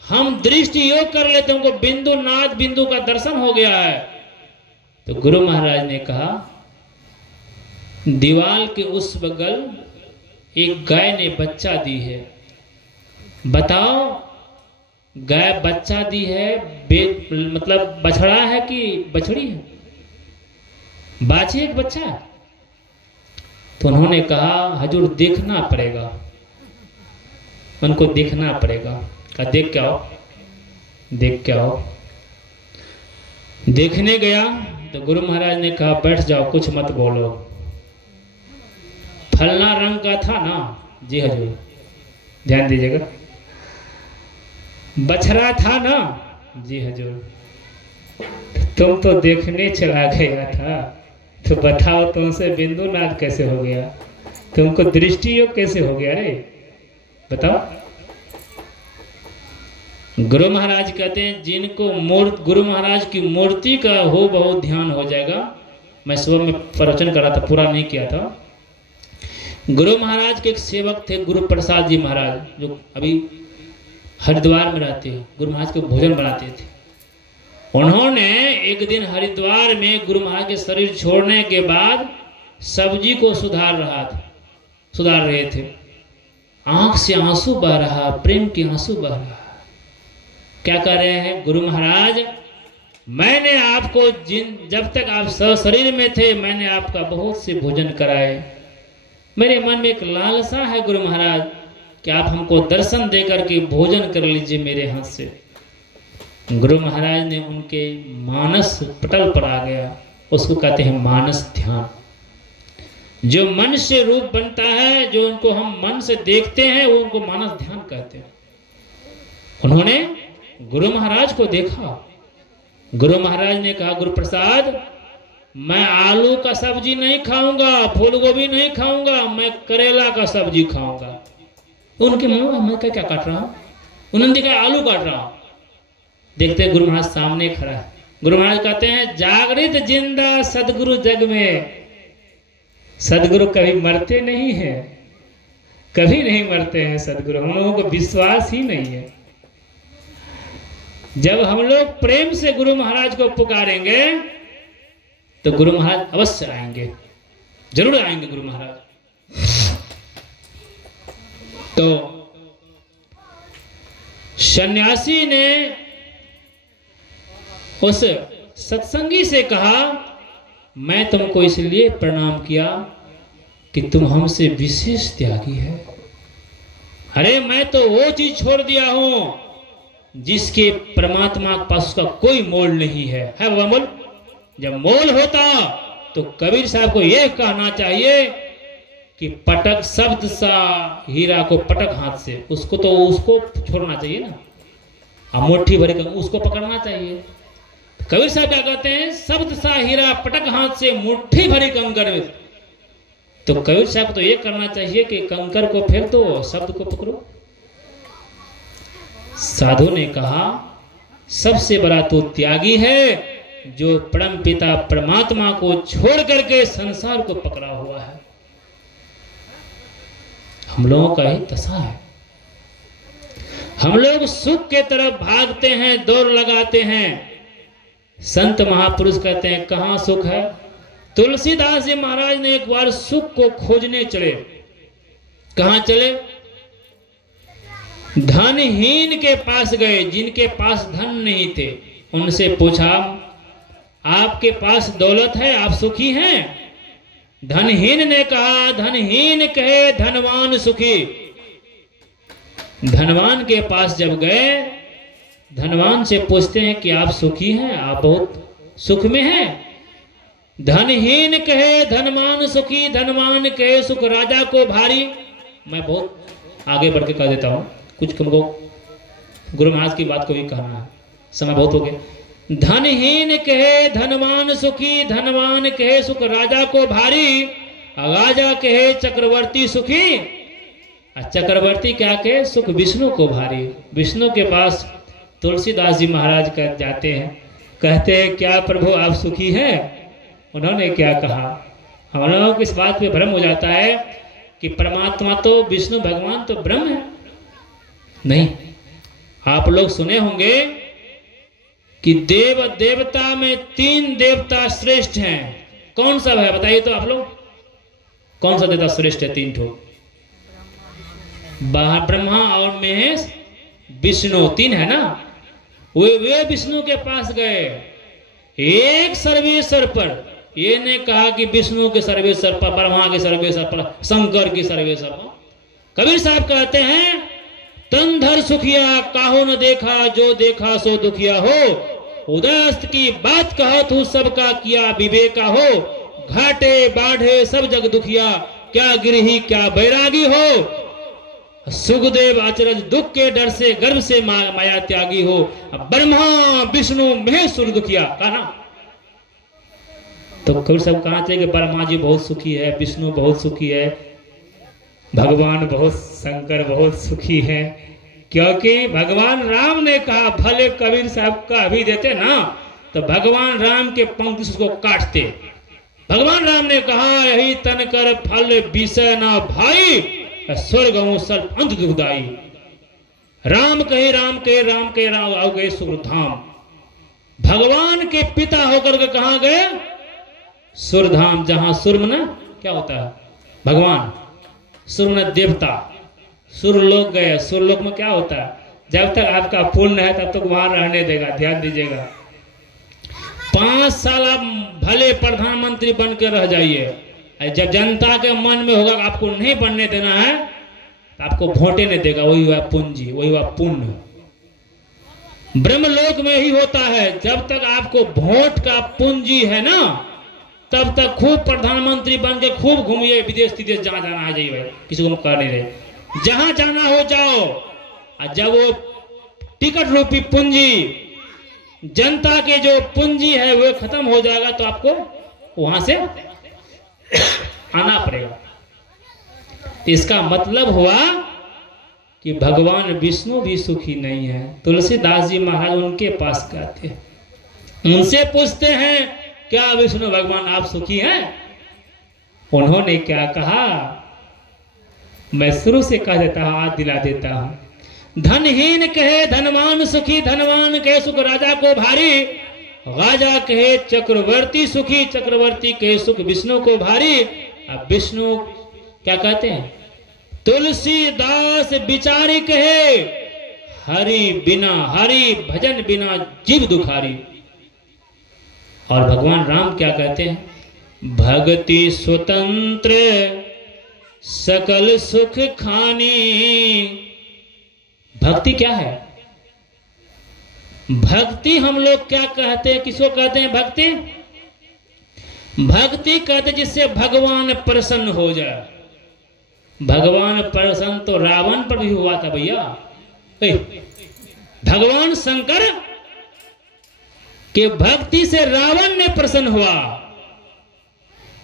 हम दृष्टि योग कर लेते हैं, हमको बिंदु नाद बिंदु का दर्शन हो गया है। तो गुरु महाराज ने कहा दीवाल के उस बगल एक गाय ने बच्चा दी है, बताओ गाय बच्चा दी है, मतलब बछड़ा है कि बछड़ी है? बाछी एक बच्चा है। तो उन्होंने कहा हजूर देखना पड़ेगा, उनको देखना पड़ेगा। कहा देख क्या हो, देख क्या हो। देखने गया तो गुरु महाराज ने कहा बैठ जाओ, कुछ मत बोलो। फलना रंग का था ना? जी हजूर, ध्यान दीजिएगा। बछड़ा था ना? जी हजूर। तुम तो देखने चला गया था, तो बताओ तुमसे बिंदु नाद कैसे हो गया? तुमको दृष्टि योग कैसे हो गया रे? बताओ। गुरु महाराज कहते हैं जिनको गुरु महाराज की मूर्ति का हो बहुत ध्यान हो जाएगा। मैं सुबह में प्रवचन कर रहा था, पूरा नहीं किया था। गुरु महाराज के एक सेवक थे गुरु प्रसाद जी महाराज, जो अभी हरिद्वार में रहते हैं, गुरु महाराज को भोजन बनाते थे। उन्होंने एक दिन हरिद्वार में गुरु महाराज के शरीर छोड़ने के बाद सब्जी को सुधार रहे थे। आंख से आंसू बह रहा, प्रेम के आंसू बह रहा। क्या कर रहे हैं गुरु महाराज? मैंने आपको जब तक आप शरीर में थे मैंने आपका बहुत से भोजन कराए। मेरे मन में एक लालसा है गुरु महाराज कि आप हमको दर्शन दे करके भोजन कर लीजिए मेरे हाथ से। गुरु महाराज ने उनके मानस पटल पर आ गया, उसको कहते हैं मानस ध्यान। जो मन से रूप बनता है, जो उनको हम मन से देखते हैं, वो उनको मानस ध्यान कहते हैं। उन्होंने गुरु महाराज को देखा। गुरु महाराज ने कहा, गुरु प्रसाद, मैं आलू का सब्जी नहीं खाऊंगा, फूल गोभी नहीं खाऊंगा, मैं करेला का सब्जी खाऊंगा। उनके मुंह में मैं क्या काट रहा हूँ? उन्होंने देखा आलू काट रहा हूँ। देखते गुरु महाराज सामने खड़ा है। गुरु महाराज कहते हैं, जागृत जिंदा सदगुरु जग में। सदगुरु कभी मरते नहीं हैं, कभी नहीं मरते हैं सदगुरु। हम लोगों को विश्वास ही नहीं है। जब हम लोग प्रेम से गुरु महाराज को पुकारेंगे तो गुरु महाराज अवश्य आएंगे, जरूर आएंगे गुरु महाराज। तो सन्यासी ने उस सत्संगी से कहा, मैं तुमको इसलिए प्रणाम किया कि तुम हमसे विशेष त्यागी है। अरे मैं तो वो चीज छोड़ दिया हूं जिसके परमात्मा के पास उसका कोई मोल नहीं है बाबा मोल? जब मोल होता तो कबीर साहब को यह कहना चाहिए कि पटक शब्द सा हीरा को पटक हाथ से, उसको छोड़ना चाहिए ना, अब मुट्ठी भरी उसको पकड़ना चाहिए। कबीर साहब क्या कहते हैं, शब्द सा हीरा पटक हाथ से मुट्ठी भरी कंकर में। तो कबीर साहब तो ये करना चाहिए कि कंकर को फेंक दो, शब्द को पकड़ो। साधु ने कहा, सबसे बड़ा तो त्यागी है जो परम पिता परमात्मा को छोड़ करके संसार को पकड़ा हुआ है। हम लोगों का ही दशा है। हम लोग सुख के तरफ भागते हैं, दौड़ लगाते हैं। संत महापुरुष कहते हैं, कहाँ सुख है? तुलसीदास जी महाराज ने एक बार सुख को खोजने चले। कहाँ चले? धनहीन के पास गए, जिनके पास धन नहीं थे। उनसे पूछा, आपके पास दौलत है, आप सुखी हैं? धनहीन ने कहा, धनहीन कहे धनवान सुखी। धनवान के पास जब गए, धनवान से पूछते हैं कि आप सुखी हैं, आप बहुत सुख में हैं? धनहीन कहे धनवान सुखी, धनवान कहे सुख राजा को भारी। मैं बहुत आगे बढ़ के कह देता हूँ, कुछ हमको गुरु महाराज की बात को भी कहना है, समय बहुत हो गया। धनहीन कहे धनवान सुखी, धनवान कहे सुख राजा को भारी। राजा कहे चक्रवर्ती सुखी, चक्रवर्ती क्या कहे? सुख विष्णु को भारी। विष्णु के पास तुलसीदास जी महाराज कर जाते हैं, कहते हैं, क्या प्रभु आप सुखी हैं? उन्होंने क्या कहा? हम लोगों को इस बात पे भ्रम हो जाता है कि परमात्मा तो विष्णु भगवान तो ब्रह्म है। नहीं, आप लोग सुने होंगे कि देव देवता में 3 देवता श्रेष्ठ हैं। कौन सा है बताइए तो आप लोग, कौन सा देवता श्रेष्ठ है? 3 ठो, ब्रह्मा और महेश विष्णु, 3 है ना। वे विष्णु के पास गए, एक सर्वेश्वर पर। ये ने कहा कि विष्णु के सर्वेश्वर पर, ब्रह्मा के सर्वेश्वर पर, शंकर की सर्वेश्वर पर। कबीर साहब कहते हैं, तन धर सुखिया काहो न देखा, जो देखा सो दुखिया हो। उदयस्त की बात कहा तू सबका किया विवेका हो। घाटे बाढ़े सब जग दुखिया, क्या गिरही क्या बैरागी हो। सुखदेव आचरज दुख के डर से गर्भ से माया त्यागी हो। ब्रह्मा विष्णु महेश्वर दुखिया। कहा तो कबीर साहब कहा चाहिए कि ब्रह्मा जी बहुत सुखी है, विष्णु बहुत सुखी है, भगवान बहुत, शंकर बहुत सुखी है। क्योंकि भगवान राम ने कहा, भले कबीर साहब का अभी देते ना तो भगवान राम के पंख उसको काटते। भगवान राम ने कहा, यही तन कर फल विषय ना भाई, स्वर्ग सर्प अंत दुखदाई। राम कहे राम कहे राम कहे राम आओ गए सुरधाम। भगवान के पिता होकर के कहा गए? सुरधाम, जहां सुर में क्या होता है? भगवान। सुर में देवता, सुरलोक गए। सुरलोक में क्या होता है? जब तक आपका पुण्य है तब तक वहां रहने देगा। ध्यान दीजिएगा, 5 साल आप भले प्रधानमंत्री बन के रह जाइए, जब जनता के मन में होगा आपको नहीं बनने देना है तो आपको वोटे नहीं देगा। वही हुआ पूंजी, वही हुआ पुण्य। ब्रह्मलोक में ही होता है, जब तक आपको वोट का पूंजी है ना तब तक खूब प्रधानमंत्री बन के खूब घूमिए, विदेश विदेश जहां जाना है जाइए भाई, किसी को कर नहीं रहे, जहां जाना हो जाओ। और जब वो टिकट रूपी पूंजी, जनता के जो पूंजी है वो खत्म हो जाएगा तो आपको वहां से आना पड़ेगा। इसका मतलब हुआ कि भगवान विष्णु भी सुखी नहीं है। तुलसीदास जी महाराज उनके पास कहते हैं, उनसे पूछते हैं क्या विष्णु भगवान आप सुखी हैं? उन्होंने क्या कहा, मैं शुरू से कह देता हूं, आज दिला देता हूं। धनहीन कहे धनवान सुखी, धनवान कहे सुख राजा को भारी, राजा कहे चक्रवर्ती सुखी, चक्रवर्ती कहे सुख विष्णु को भारी। अब विष्णु क्या कहते हैं, तुलसीदास बिचारी कहे हरि बिना, हरि भजन बिना जीव दुखारी। और भगवान राम क्या कहते हैं, भक्ति स्वतंत्र सकल सुख खानी। भक्ति क्या है? भक्ति हम लोग क्या कहते हैं, किसको कहते हैं भक्ति? भक्ति कहते जिससे भगवान प्रसन्न हो जाए। भगवान प्रसन्न तो रावण पर भी हुआ था भैया। भगवान शंकर के भक्ति से रावण ने प्रसन्न हुआ।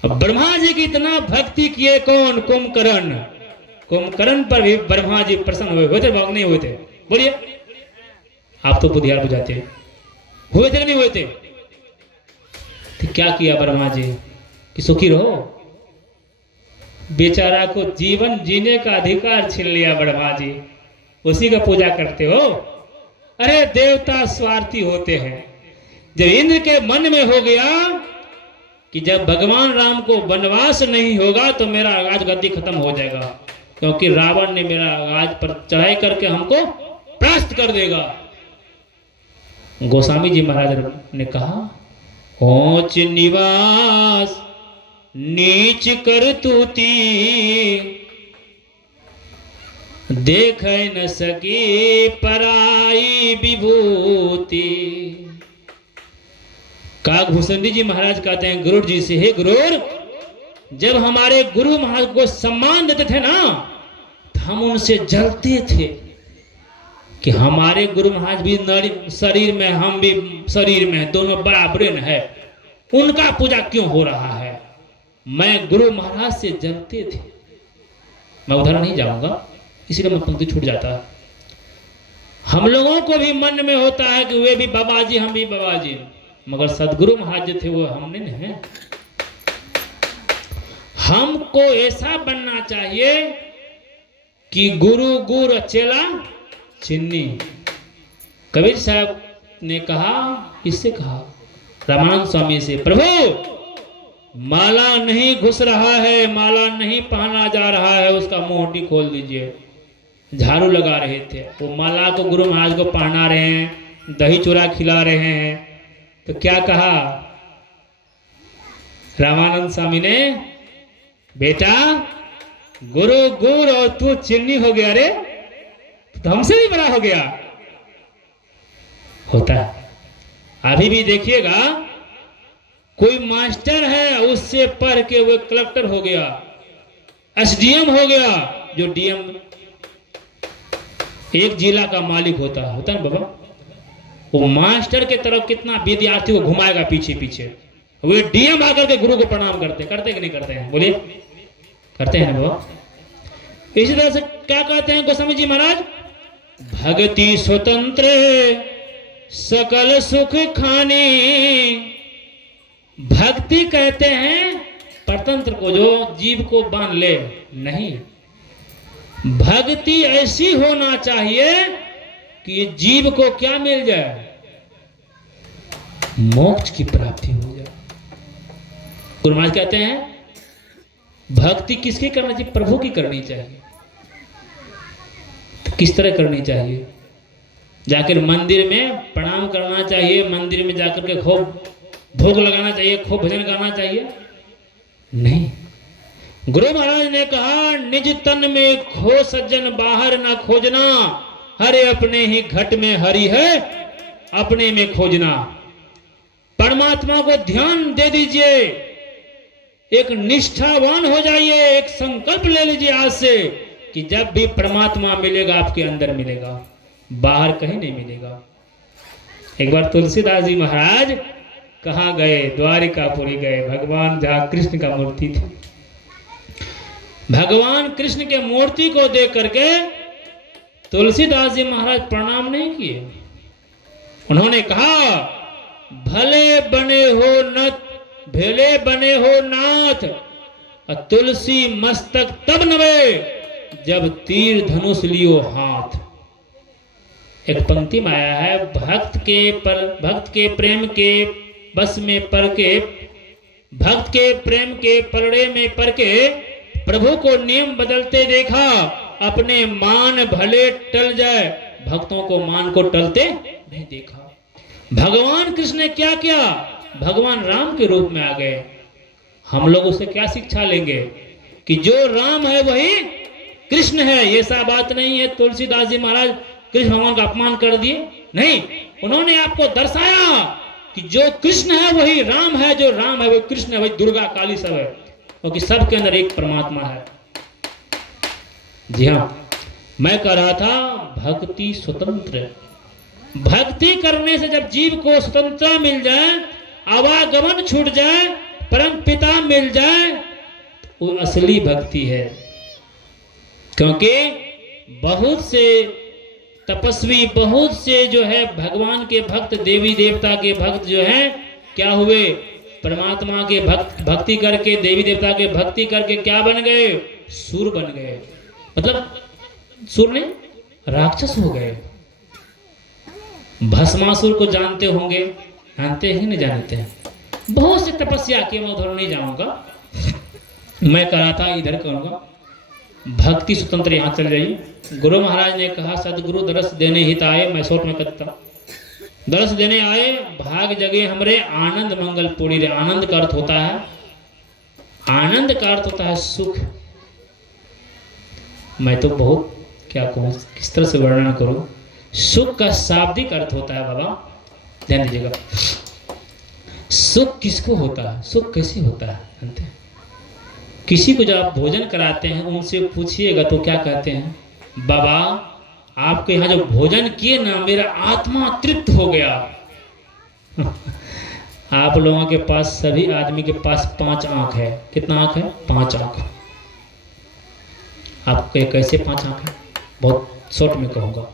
अब ब्रह्मा जी की इतना भक्ति किए कौन? कुंभकर्ण। कुंभकर्ण पर भी ब्रह्मा जी प्रसन्न हुए थे, नहीं हुए थे? बोलिए, आप तो बुद्धियार बुझाते हुए थे नहीं हुए थे? तो क्या किया ब्रह्मा जी कि सुखी रहो? बेचारा को जीवन जीने का अधिकार छीन लिया ब्रह्मा जी, उसी का पूजा करते हो? अरे देवता स्वार्थी होते हैं। जब इंद्र के मन में हो गया कि जब भगवान राम को वनवास नहीं होगा तो मेरा राजगद्दी खत्म हो जाएगा, क्योंकि रावण ने मेरा राज पर चढ़ाई करके हमको परास्त कर देगा। गोस्वामी जी महाराज ने कहा, ऊंच निवास नीच कर तूती, देख न सकी पराई विभूति। काकभूषण जी महाराज कहते हैं गुरु जी से, हे गुरु, जब हमारे गुरु महाराज को सम्मान देते थे ना, तो हम उनसे जलते थे कि हमारे गुरु महाराज भी शरीर में, हम भी शरीर में, दोनों बराबर है, उनका पूजा क्यों हो रहा है? मैं गुरु महाराज से जलते थे। मैं उधर नहीं जाऊंगा, इसीलिए मैं पंक्ति छूट जाता है। हम लोगों को भी मन में होता है कि वे भी बाबा जी, हम भी बाबा जी, मगर सदगुरु महाराज जो थे वो हमने नहीं है। हमको ऐसा बनना चाहिए कि गुरु गुर चेला चिन्नी। कबीर साहब ने कहा, किससे कहा? रामानंद स्वामी से, प्रभु माला नहीं घुस रहा है, माला नहीं पहना जा रहा है, उसका मोहटी खोल दीजिए। झाड़ू लगा रहे थे, वो माला को गुरु महाराज को पहना रहे हैं, दही चूरा खिला रहे हैं, तो क्या कहा रामानंद स्वामी ने, बेटा गुरु गुर और तू चिन्नी हो गया रे, तो हमसे भी बड़ा हो गया। होता है। अभी भी देखिएगा, कोई मास्टर है, उससे पढ़ के वो कलेक्टर हो गया, एसडीएम हो गया, जो डीएम एक जिला का मालिक होता है ना बाबा। वो मास्टर के तरफ कितना विद्यार्थी को घुमाएगा पीछे पीछे, वे डीएम आकर के गुरु को प्रणाम करते कि नहीं करते हैं? बोलिए, करते हैं ना बाबा। इसी तरह से क्या कहते हैं गोस्वामी जी महाराज, भक्ति स्वतंत्र सकल सुख खानी। भक्ति कहते हैं परतंत्र को, जो जीव को बांध ले, नहीं। भक्ति ऐसी होना चाहिए कि जीव को क्या मिल जाए? मोक्ष की प्राप्ति हो जाए। गुरु महाराज कहते हैं भक्ति किसकी करनी चाहिए? प्रभु की करनी चाहिए। तो किस तरह करनी चाहिए? जाकर मंदिर में प्रणाम करना चाहिए, मंदिर में जाकर के खूब भोग लगाना चाहिए, खूब भजन करना चाहिए? नहीं। गुरु महाराज ने कहा, निज तन में खो सज्जन बाहर ना खोजना, हरे अपने ही घट में हरि है अपने में खोजना। परमात्मा को ध्यान दे दीजिए, एक निष्ठावान हो जाइए, एक संकल्प ले लीजिए आज से कि जब भी परमात्मा मिलेगा आपके अंदर मिलेगा, बाहर कहीं नहीं मिलेगा। एक बार तुलसीदास जी महाराज कहाँ गए? द्वारिकापुरी गए, भगवान जहाँ कृष्ण का मूर्ति थी। भगवान कृष्ण के मूर्ति को देख करके तुलसीदास जी महाराज प्रणाम नहीं किए। उन्होंने कहा, भले बने हो नत, भेले बने हो नाथ, तुलसी मस्तक तब नवे, जब तीर धनुष लियो हाथ। एक पंक्ति में आया है, भक्त के प्रेम के बस में पर के, भक्त के प्रेम के पलड़े में पर के, प्रभु को नियम बदलते देखा, अपने मान भले टल जाए, भक्तों को मान को टलते नहीं देखा। भगवान कृष्ण ने क्या किया? भगवान राम के रूप में आ गए। हम लोग उससे क्या शिक्षा लेंगे कि जो राम है वही कृष्ण है? ये सब बात नहीं है तुलसीदास जी महाराज कृष्ण भगवान का अपमान कर दिए, नहीं। उन्होंने आपको दर्शाया कि जो कृष्ण है वही राम है, जो राम है वही कृष्ण है, वही दुर्गा काली सब है, क्योंकि सबके अंदर एक परमात्मा है। जी हाँ, मैं कह रहा था भक्ति स्वतंत्र। भक्ति करने से जब जीव को स्वतंत्रता मिल जाए, आवागमन छूट जाए, परम पिता मिल जाए, वो असली भक्ति है। क्योंकि बहुत से तपस्वी, बहुत से जो है भगवान के भक्त, देवी देवता के भक्त जो है क्या हुए? परमात्मा के भक्ति करके, देवी देवता के भक्ति करके क्या बन गए? सुर बन गए। मतलब सुर नहीं, राक्षस हो गए। भस्मासुर को जानते होंगे, जानते ही नहीं जानते हैं। बहुत से तपस्या की, मैं उधर नहीं जाऊंगा, मैं कह रहा था इधर करूंगा। भक्ति स्वतंत्र, यहाँ चले जाइए। गुरु महाराज ने कहा, सदगुरु दरस देने हित आए, मैं शॉर्ट में कहता, दरस देने आए, भाग जगे हमरे, आनंद मंगल पूरी रे। आनंद का अर्थ होता है, आनंद का अर्थ होता है सुख। मैं तो बहुत क्या कहूँ, किस तरह से वर्णन करूँ। सुख का शाब्दिक अर्थ होता है बाबा, ध्यान दीजिएगा। सुख किसको होता है? सुख कैसे होता है जानते हैं? किसी को जब आप भोजन कराते हैं, उनसे पूछिएगा तो क्या कहते हैं? बाबा आपके यहाँ जो भोजन किए ना, मेरा आत्मा तृप्त हो गया। आप लोगों के पास, सभी आदमी के पास 5 आंख है। कितना आंख है? 5 आंख। आपके कैसे 5 आंख है? बहुत शॉर्ट में कहूँगा।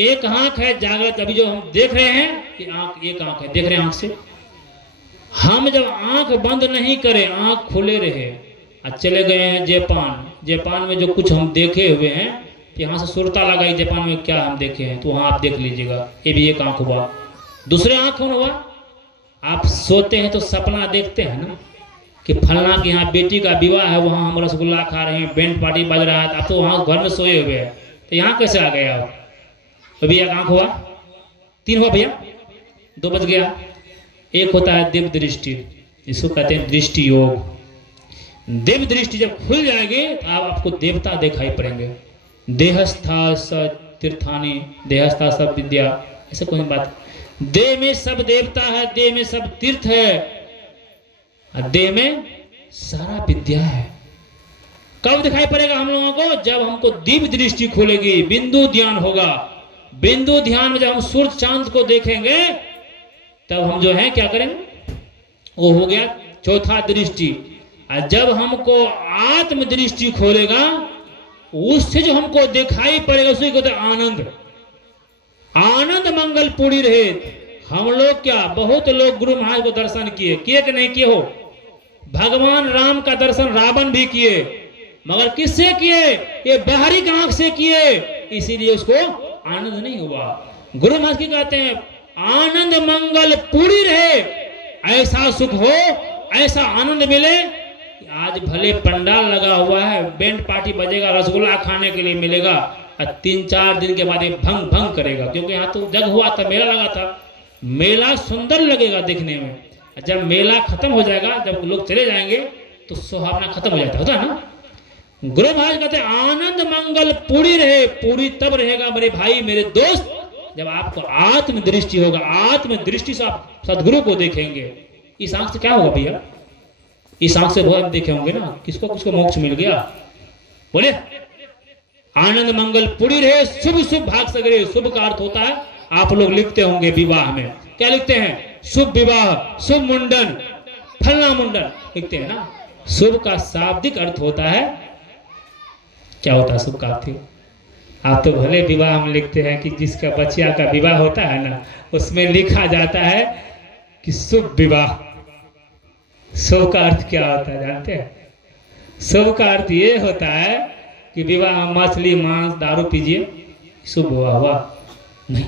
एक आंख है जागृत, अभी जो हम देख रहे हैं, ये आंख, एक आंख है, देख रहे हैं आंख से। हम जब आंख बंद नहीं करें, आंख खुले रहे, चले गए हैं जापान, जापान में जो कुछ हम देखे हुए हैं, यहाँ से सुरता लगाई, जापान में क्या हम देखे हैं, तो वहाँ आप देख लीजिएगा। ये भी एक आंख हुआ। दूसरे आंख कौन हुआ? आप सोते हैं तो सपना देखते हैं ना कि फलना के यहाँ बेटी का विवाह है, वहाँ हम रसगुल्ला खा रहे हैं, बैंड पार्टी बज रहा है, आप तो वहाँ घर में सोए हुए हैं, तो यहाँ कैसे आ गए आप? अभी एक आंख हुआ, 3 हुआ भैया, 2 बज गया। एक होता है दिव्य दृष्टि, इसको कहते हैं दृष्टि योग। दिव्य दृष्टि जब खुल जाएगी तो आपको देवता दिखाई पड़ेंगे। देहस्था स तीर्थानी, देहस्था सब विद्या, ऐसे कोई बात। देह में सब देवता है, देह में सब तीर्थ है, देह में सारा विद्या है। कब दिखाई पड़ेगा हम लोगों को? जब हमको दिव्य दृष्टि खुलेगी, बिंदु ध्यान होगा। बिंदु ध्यान में जब हम सूर्य चांद को देखेंगे, तब हम जो है क्या करेंगे? वो हो गया चौथा दृष्टि। और जब हमको आत्म दृष्टि खोलेगा, उससे जो हमको दिखाई पड़ेगा, उसी को आनंद। आनंद मंगल पूरी रहे। हम लोग क्या, बहुत लोग गुरु महाराज को दर्शन किए कि नहीं किए हो? भगवान राम का दर्शन रावण भी किए, मगर किससे किए? ये बाहरी आंख से किए, इसीलिए उसको आनंद नहीं हुआ। गुरु महाराज की कहते हैं, आनंद मंगल पूरी रहे, ऐसा सुख हो, ऐसा आनंद मिले। आज भले पंडाल लगा हुआ है, बैंड पार्टी बजेगा, रसगुल्ला खाने के लिए मिलेगा, और 3-4 दिन के बाद ये भंग भंग करेगा। क्योंकि यहाँ तो जग हुआ था, मेला लगा था, मेला सुंदर लगेगा देखने में। जब मेला खत्म हो जाएगा, जब लोग चले जाएंगे, तो सुहावना खत्म हो जाता है ना। गुरु महाराज कहते हैं, आनंद मंगल पूरी रहे। पूरी तब रहेगा मेरे भाई, मेरे दोस्त, जब आपको आत्म दृष्टि होगा। आत्म दृष्टि से आप सदगुरु को देखेंगे। इस आंख से क्या होगा भैया? इस आंख से बहुत देखे होंगे ना, किसको किसको मोक्ष मिल गया, बोले आनंद मंगल पूरी रहे, शुभ शुभ भाग सगरे। शुभ का अर्थ होता है, आप लोग लिखते होंगे विवाह में क्या लिखते हैं, शुभ विवाह, शुभ मुंडन, फलना मुंडन लिखते हैं ना। शुभ का शाब्दिक अर्थ होता है, क्या होता है शुभ का अर्थ? आप तो भले विवाह में लिखते हैं कि जिसका बच्चिया का विवाह होता है ना, उसमें लिखा जाता है कि शुभ विवाह। शुभ का अर्थ क्या होता है जानते हैं? शुभ का अर्थ ये होता है कि विवाह मछली मांस दारू पीजिए, शुभ हुआ नहीं।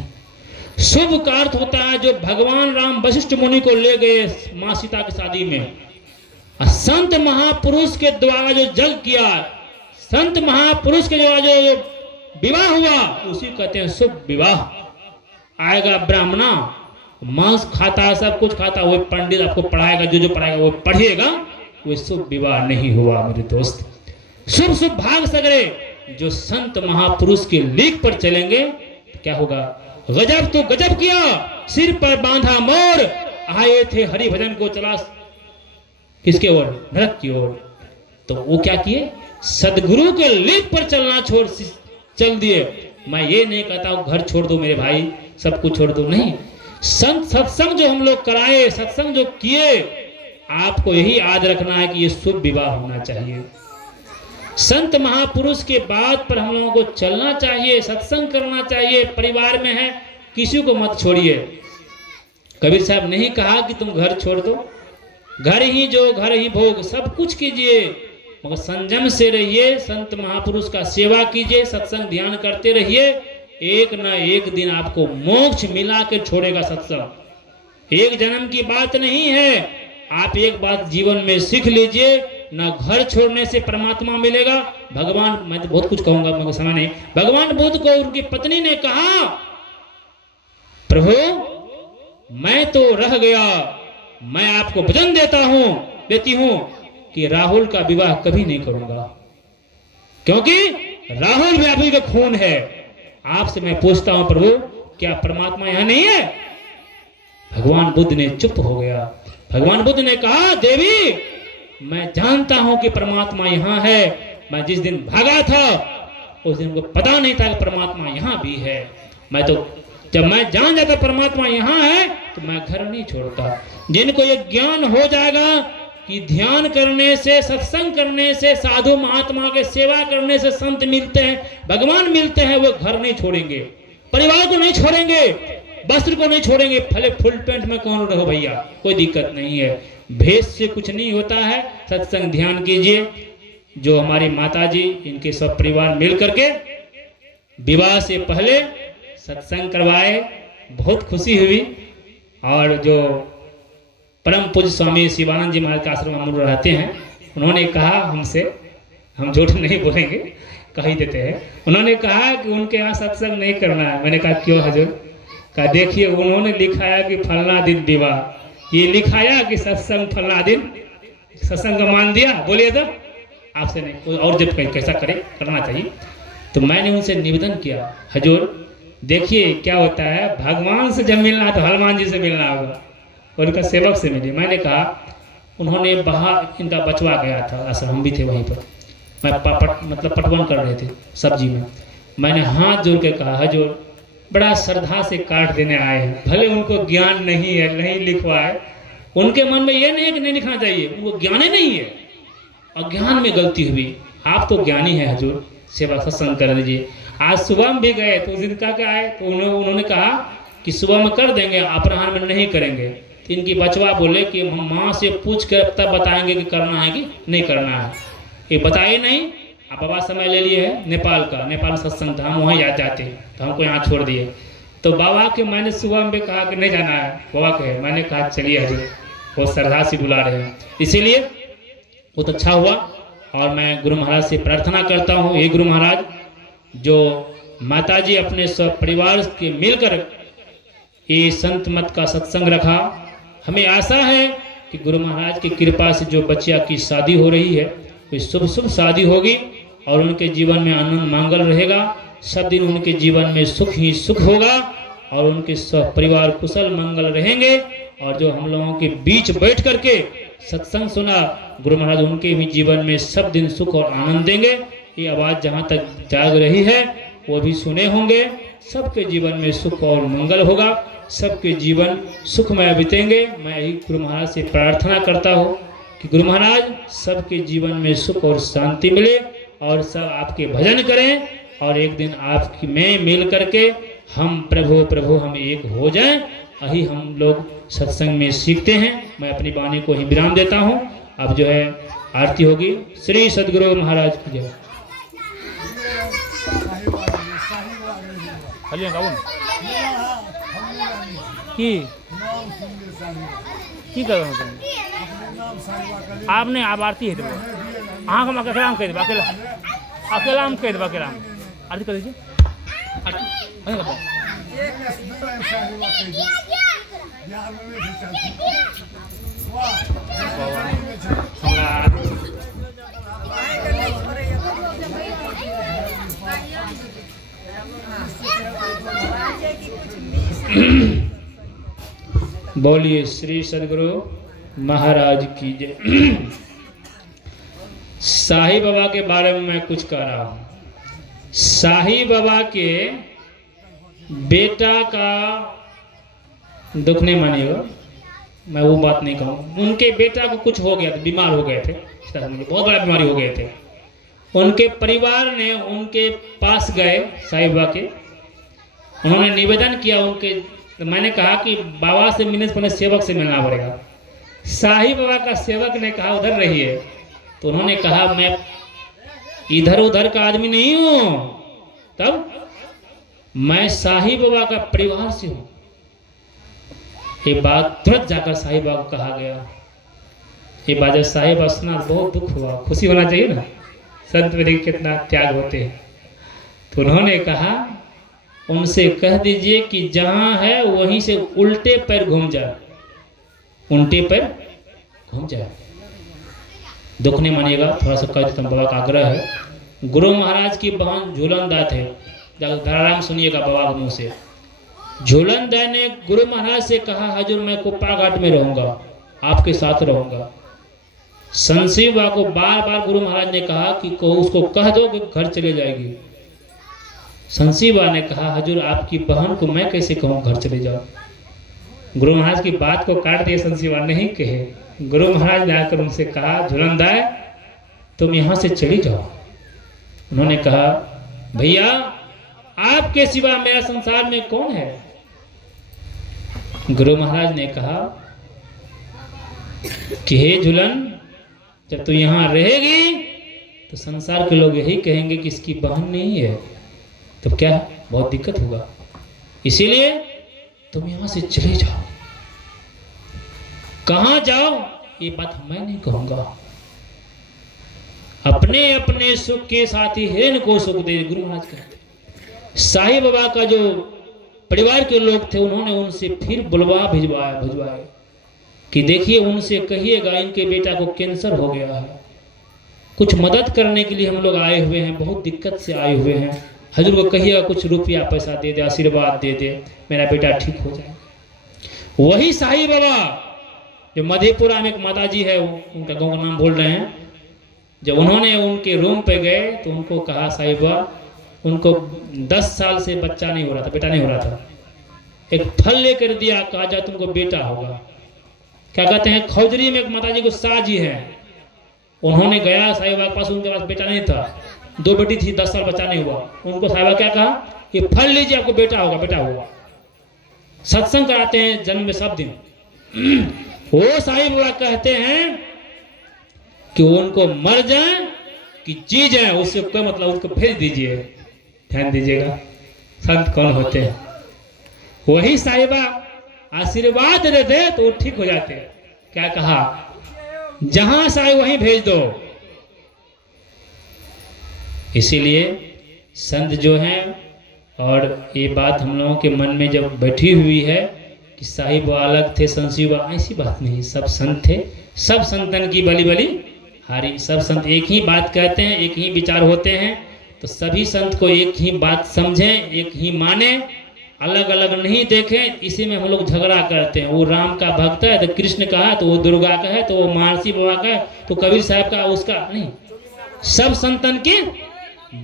शुभ का अर्थ होता है जो भगवान राम वशिष्ठ मुनि को ले गए मां सीता की शादी में, संत महापुरुष के द्वारा जो जग किया, संत महापुरुष के द्वारा जो विवाह हुआ, उसी कहते हैं शुभ विवाह। आएगा ब्राह्मणा, मांस खाता, सब कुछ खाता, वो पंडित आपको पढ़ाएगा, जो पढ़ाएगा वो पढ़िएगा, वो शुभ विवाह नहीं हुआ मेरे दोस्त। शुभ शुभ भाग सगरे, जो संत महापुरुष के लेख पर चलेंगे क्या होगा, गजब तो गजब किया, सिर पर बांधा मोर, आए थे हरि भजन को चला किसके ओर, नरक की ओर। तो वो क्या किए, सदगुरु के लेख पर चलना छोड़ चल दिए। मैं ये नहीं कहता हूं घर छोड़ दो मेरे भाई, सब कुछ छोड़ दो, नहीं। संत सत्संग जो हम लोग कराए, सत्संग जो किए, आपको यही याद रखना है कि ये शुभ विवाह होना चाहिए। संत महापुरुष के बात पर हम लोगों को चलना चाहिए, सत्संग करना चाहिए। परिवार में है, किसी को मत छोड़िए। कबीर साहब नहीं कहा कि तुम घर छोड़ दो, घर ही जो घर ही भोग, सब कुछ कीजिए, मगर संयम से रहिए, संत महापुरुष का सेवा कीजिए, सत्संग ध्यान करते रहिए। एक न एक दिन आपको मोक्ष मिला के छोड़ेगा सत्संग। एक जन्म की बात नहीं है। आप एक बात जीवन में सीख लीजिए, न घर छोड़ने से परमात्मा मिलेगा। भगवान, मैं तो बहुत कुछ कहूंगा मगर समय नहीं, भगवान बुद्ध को उनकी पत्नी ने कहा, प्रभु मैं तो रह गया, मैं आपको वचन देती हूं कि राहुल का विवाह कभी नहीं करूंगा, क्योंकि राहुल भी अभी का खून है। आपसे मैं पूछता हूं प्रभु, क्या परमात्मा यहां नहीं है? भगवान बुद्ध ने चुप हो गया। भगवान बुद्ध ने कहा, देवी मैं जानता हूं कि परमात्मा यहां है। मैं जिस दिन भागा था उस दिन को पता नहीं था कि परमात्मा यहां भी है। मैं तो जब मैं जान जाता परमात्मा यहां है तो मैं घर नहीं छोड़ता। जिनको ये ज्ञान हो जाएगा कि ध्यान करने से, सत्संग करने से, साधु महात्मा के सेवा करने से संत मिलते हैं, भगवान मिलते हैं, वो घर नहीं छोड़ेंगे, परिवार को नहीं छोड़ेंगे, वस्त्र को नहीं छोड़ेंगे। भले फुल पैंट में कौन रहो भैया, कोई दिक्कत नहीं है। भेष से कुछ नहीं होता है। सत्संग ध्यान कीजिए। जो हमारी माता जी, इनके सब परिवार मिल करके विवाह से पहले सत्संग करवाए, बहुत खुशी हुई। और जो परम पूज्य स्वामी शिवानंद जी महाराज का आश्रम हम रहते हैं, उन्होंने कहा हमसे, हम झूठ नहीं बोलेंगे, कह ही देते हैं, उन्होंने कहा कि उनके यहाँ सत्संग नहीं करना है। मैंने कहा क्यों हजूर? कहा देखिए उन्होंने लिखाया कि फलना दिन विवाह, ये लिखाया कि सत्संग फलना दिन, सत्संग का मान दिया, बोलिए तो आपसे नहीं, कोई और जब कैसा करे, करना चाहिए। तो मैंने उनसे निवेदन किया, हजूर देखिए क्या होता है, भगवान से जब मिलना है तो हनुमान जी से मिलना होगा, उनका सेवक से मिले। मैंने कहा, उन्होंने बाहर इनका बचवा गया था आश्रम, हम भी थे वहीं पर, मैं मतलब पटवन कर रहे थे सब्जी में। मैंने हाथ जोड़ के कहा, हजूर बड़ा श्रद्धा से काट देने आए हैं, भले उनको ज्ञान नहीं है, नहीं लिखवा है, उनके मन में ये नहीं है कि नहीं लिखना चाहिए, उनको ज्ञान ही नहीं है, अज्ञान में गलती हुई। आप तो ज्ञानी है हजूर, सेवा सत्संग कर लीजिए। आज सुबह में भी गए तो उस दिन क्या क्या आए, तो उन्होंने कहा कि सुबह में कर देंगे, अपराह्न में नहीं करेंगे। तो इनकी बचवा बोले कि हम माँ से पूछ कर तब बताएंगे कि करना है कि नहीं करना है। ये बताए नहीं, आप बाबा समय ले लिए है नेपाल का, नेपाल सत्संग था, हम वहाँ याद जाते, तो हमको यहाँ छोड़ दिए। तो बाबा के मैंने सुबह में कहा कि नहीं जाना है, बाबा कहे, मैंने कहा चलिए हजूर, बहुत श्रद्धा से बुला रहे हैं, इसीलिए बहुत अच्छा हुआ। और मैं गुरु महाराज से प्रार्थना करता हूँ, हे गुरु महाराज, जो माताजी अपने सब परिवार के मिलकर ये संत मत का सत्संग रखा, हमें आशा है कि गुरु महाराज की कृपा से जो बच्चिया की शादी हो रही है, वो शुभ शुभ शादी होगी और उनके जीवन में आनंद मंगल रहेगा। सब दिन उनके जीवन में सुख ही सुख होगा और उनके सब परिवार कुशल मंगल रहेंगे। और जो हम लोगों के बीच बैठ करके सत्संग सुना, गुरु महाराज उनके भी जीवन में सब दिन सुख और आनंद देंगे। ये आवाज़ जहाँ तक जाग रही है वो भी सुने होंगे। सबके जीवन में सुख और मंगल होगा, सबके जीवन सुखमय बीतेंगे। मैं यही गुरु महाराज से प्रार्थना करता हूँ कि गुरु महाराज सबके जीवन में सुख और शांति मिले और सब आपके भजन करें और एक दिन आपकी में मिल करके हम प्रभु प्रभु हम एक हो जाएं। यही हम लोग सत्संग में सीखते हैं। मैं अपनी वाणी को ही विराम देता हूँ। अब जो है आरती होगी। श्री सद्गुरु महाराज की जय। खाली गाऊन की कर रहे हो आपने आप आरती है तो हाँ हम अकेला हम कह दें अकेला हम कह दें अकेला आरती कर दीजिए। बोलिए श्री सद्गुरु महाराज की जय। साईं बाबा के बारे में मैं कुछ कह रहा हूँ। साईं बाबा के बेटा का दुख नहीं मानिएगा, मैं वो बात नहीं कहूँ। उनके बेटा को कुछ हो गया था, बीमार हो गए थे, बहुत बड़ा बीमारी हो गए थे। उनके परिवार ने उनके पास गए साईं बाबा के, उन्होंने निवेदन किया उनके। तो मैंने कहा कि बाबा से मिलने से पहले सेवक से मिलना पड़ेगा। साईं बाबा का सेवक ने कहा उधर रहिए। तो उन्होंने कहा मैं इधर उधर का आदमी नहीं हूँ, तब मैं साईं बाबा का परिवार से हूँ। ये बात तुरंत जाकर साईं बाबा को कहा गया। ये बात जब साईं बाबा सुना बहुत दुख हुआ। खुशी होना चाहिए ना, संत में देखिए कितना त्याग होते हैं। तो उन्होंने कहा उनसे कह दीजिए कि जहाँ है वहीं से उल्टे पैर घूम जाए, उल्टे पैर घूम जाए। दुख नहीं मानिएगा, थोड़ा सा कह देता हूँ। बाबा का आग्रह है। गुरु महाराज की बहन झूलनदा थे, धराराम सुनिएगा बाबा के मुँह से। झूलनदा ने गुरु महाराज से कहा हजूर मैं कुप्पा घाट में रहूँगा, आपके साथ रहूँगा। संसी बाबा को बार बार गुरु महाराज ने कहा कि उसको कह दो कि घर चले जाएगी। संसी बाबा ने कहा हजूर आपकी बहन को मैं कैसे कहूँ घर चले जाओ। गुरु महाराज की बात को काट दिए, संसी बाबा नहीं कहे। गुरु महाराज ने आकर उनसे कहा झूलनदा तुम यहाँ से चली जाओ। उन्होंने कहा भैया आपके सिवा मेरा संसार में कौन है। गुरु महाराज ने कहा कि हे झूलन जब तू यहाँ रहेगी तो संसार के लोग यही कहेंगे कि इसकी बहन नहीं है, तो क्या बहुत दिक्कत होगा। इसीलिए तुम यहाँ से चले जाओ। कहाँ जाओ ये बात मैं नहीं कहूंगा। अपने अपने सुख के साथ ही हिरण को सुख दे, गुरु महाराज कहते। साईं बाबा का जो परिवार के लोग थे उन्होंने उनसे फिर भिजवाए कि देखिए उनसे कहिएगा इनके बेटा को कैंसर हो गया है, कुछ मदद करने के लिए हम लोग आए हुए हैं, बहुत दिक्कत से आए हुए हैं। हजूर को कहिएगा कुछ रुपया पैसा दे दे, आशीर्वाद दे दे, मेरा बेटा ठीक हो जाए। वही साईं बाबा जो मधेपुरा में एक माता जी है, उनका गांव का नाम बोल रहे हैं, जब उन्होंने उनके रूम पे गए तो उनको कहा साईं बाबा उनको 10 साल से बच्चा नहीं हो रहा था, बेटा नहीं हो रहा था। एक फल लेकर दिया, कहा जा तुमको बेटा होगा। क्या कहते हैं खौजरी में एक माता जी को साजी है, उन्होंने गया साईं बाबा के पास, उनके पास बेटा नहीं था, 2 बेटी थी, 10 साल बच्चा नहीं हुआ। उनको साईं बाबा क्या कहा ये फल लीजिए आपको बेटा होगा, बेटा होगा। सत्संग कराते हैं जन्म में सब दिन। वो साईं बाबा कहते हैं कि उनको मर जाए कि जी जाए उससे कोई मतलब, उसको भेज दीजिए। ध्यान दीजिएगा संत कौन होते हैं। वही साईं बाबा आशीर्वाद देते तो वो ठीक हो जाते। क्या कहा जहां से आए वहीं भेज दो। इसीलिए संत जो हैं, और ये बात हम लोगों के मन में जब बैठी हुई है कि साईं बाबा अलग थे, संसी बाबा, ऐसी बात नहीं। सब संत थे, सब संतन की बलि बलि हारी। सब संत एक ही बात कहते हैं, एक ही विचार होते हैं। तो सभी संत को एक ही बात समझें, एक ही माने, अलग अलग नहीं देखें, इसी में हम लोग झगड़ा करते हैं। वो राम का भक्त है तो कृष्ण का है, तो वो दुर्गा का है, तो वो महर्षि बाबा का है, तो कबीर साहब का उसका नहीं। सब संतन के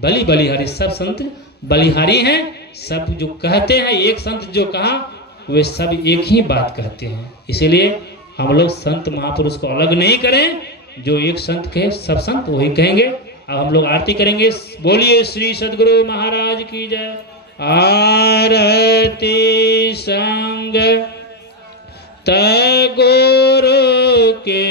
बलि बलिहारी, सब संत बलिहारी हैं। सब जो कहते हैं, एक संत जो कहा वे सब एक ही बात कहते हैं। इसीलिए हम लोग संत महापुरुष को अलग नहीं करें, जो एक संत कहे सब संत वही कहेंगे। अब हम लोग आरती करेंगे। बोलिए श्री सद्गुरु महाराज की जय। आरती संग तगुरु के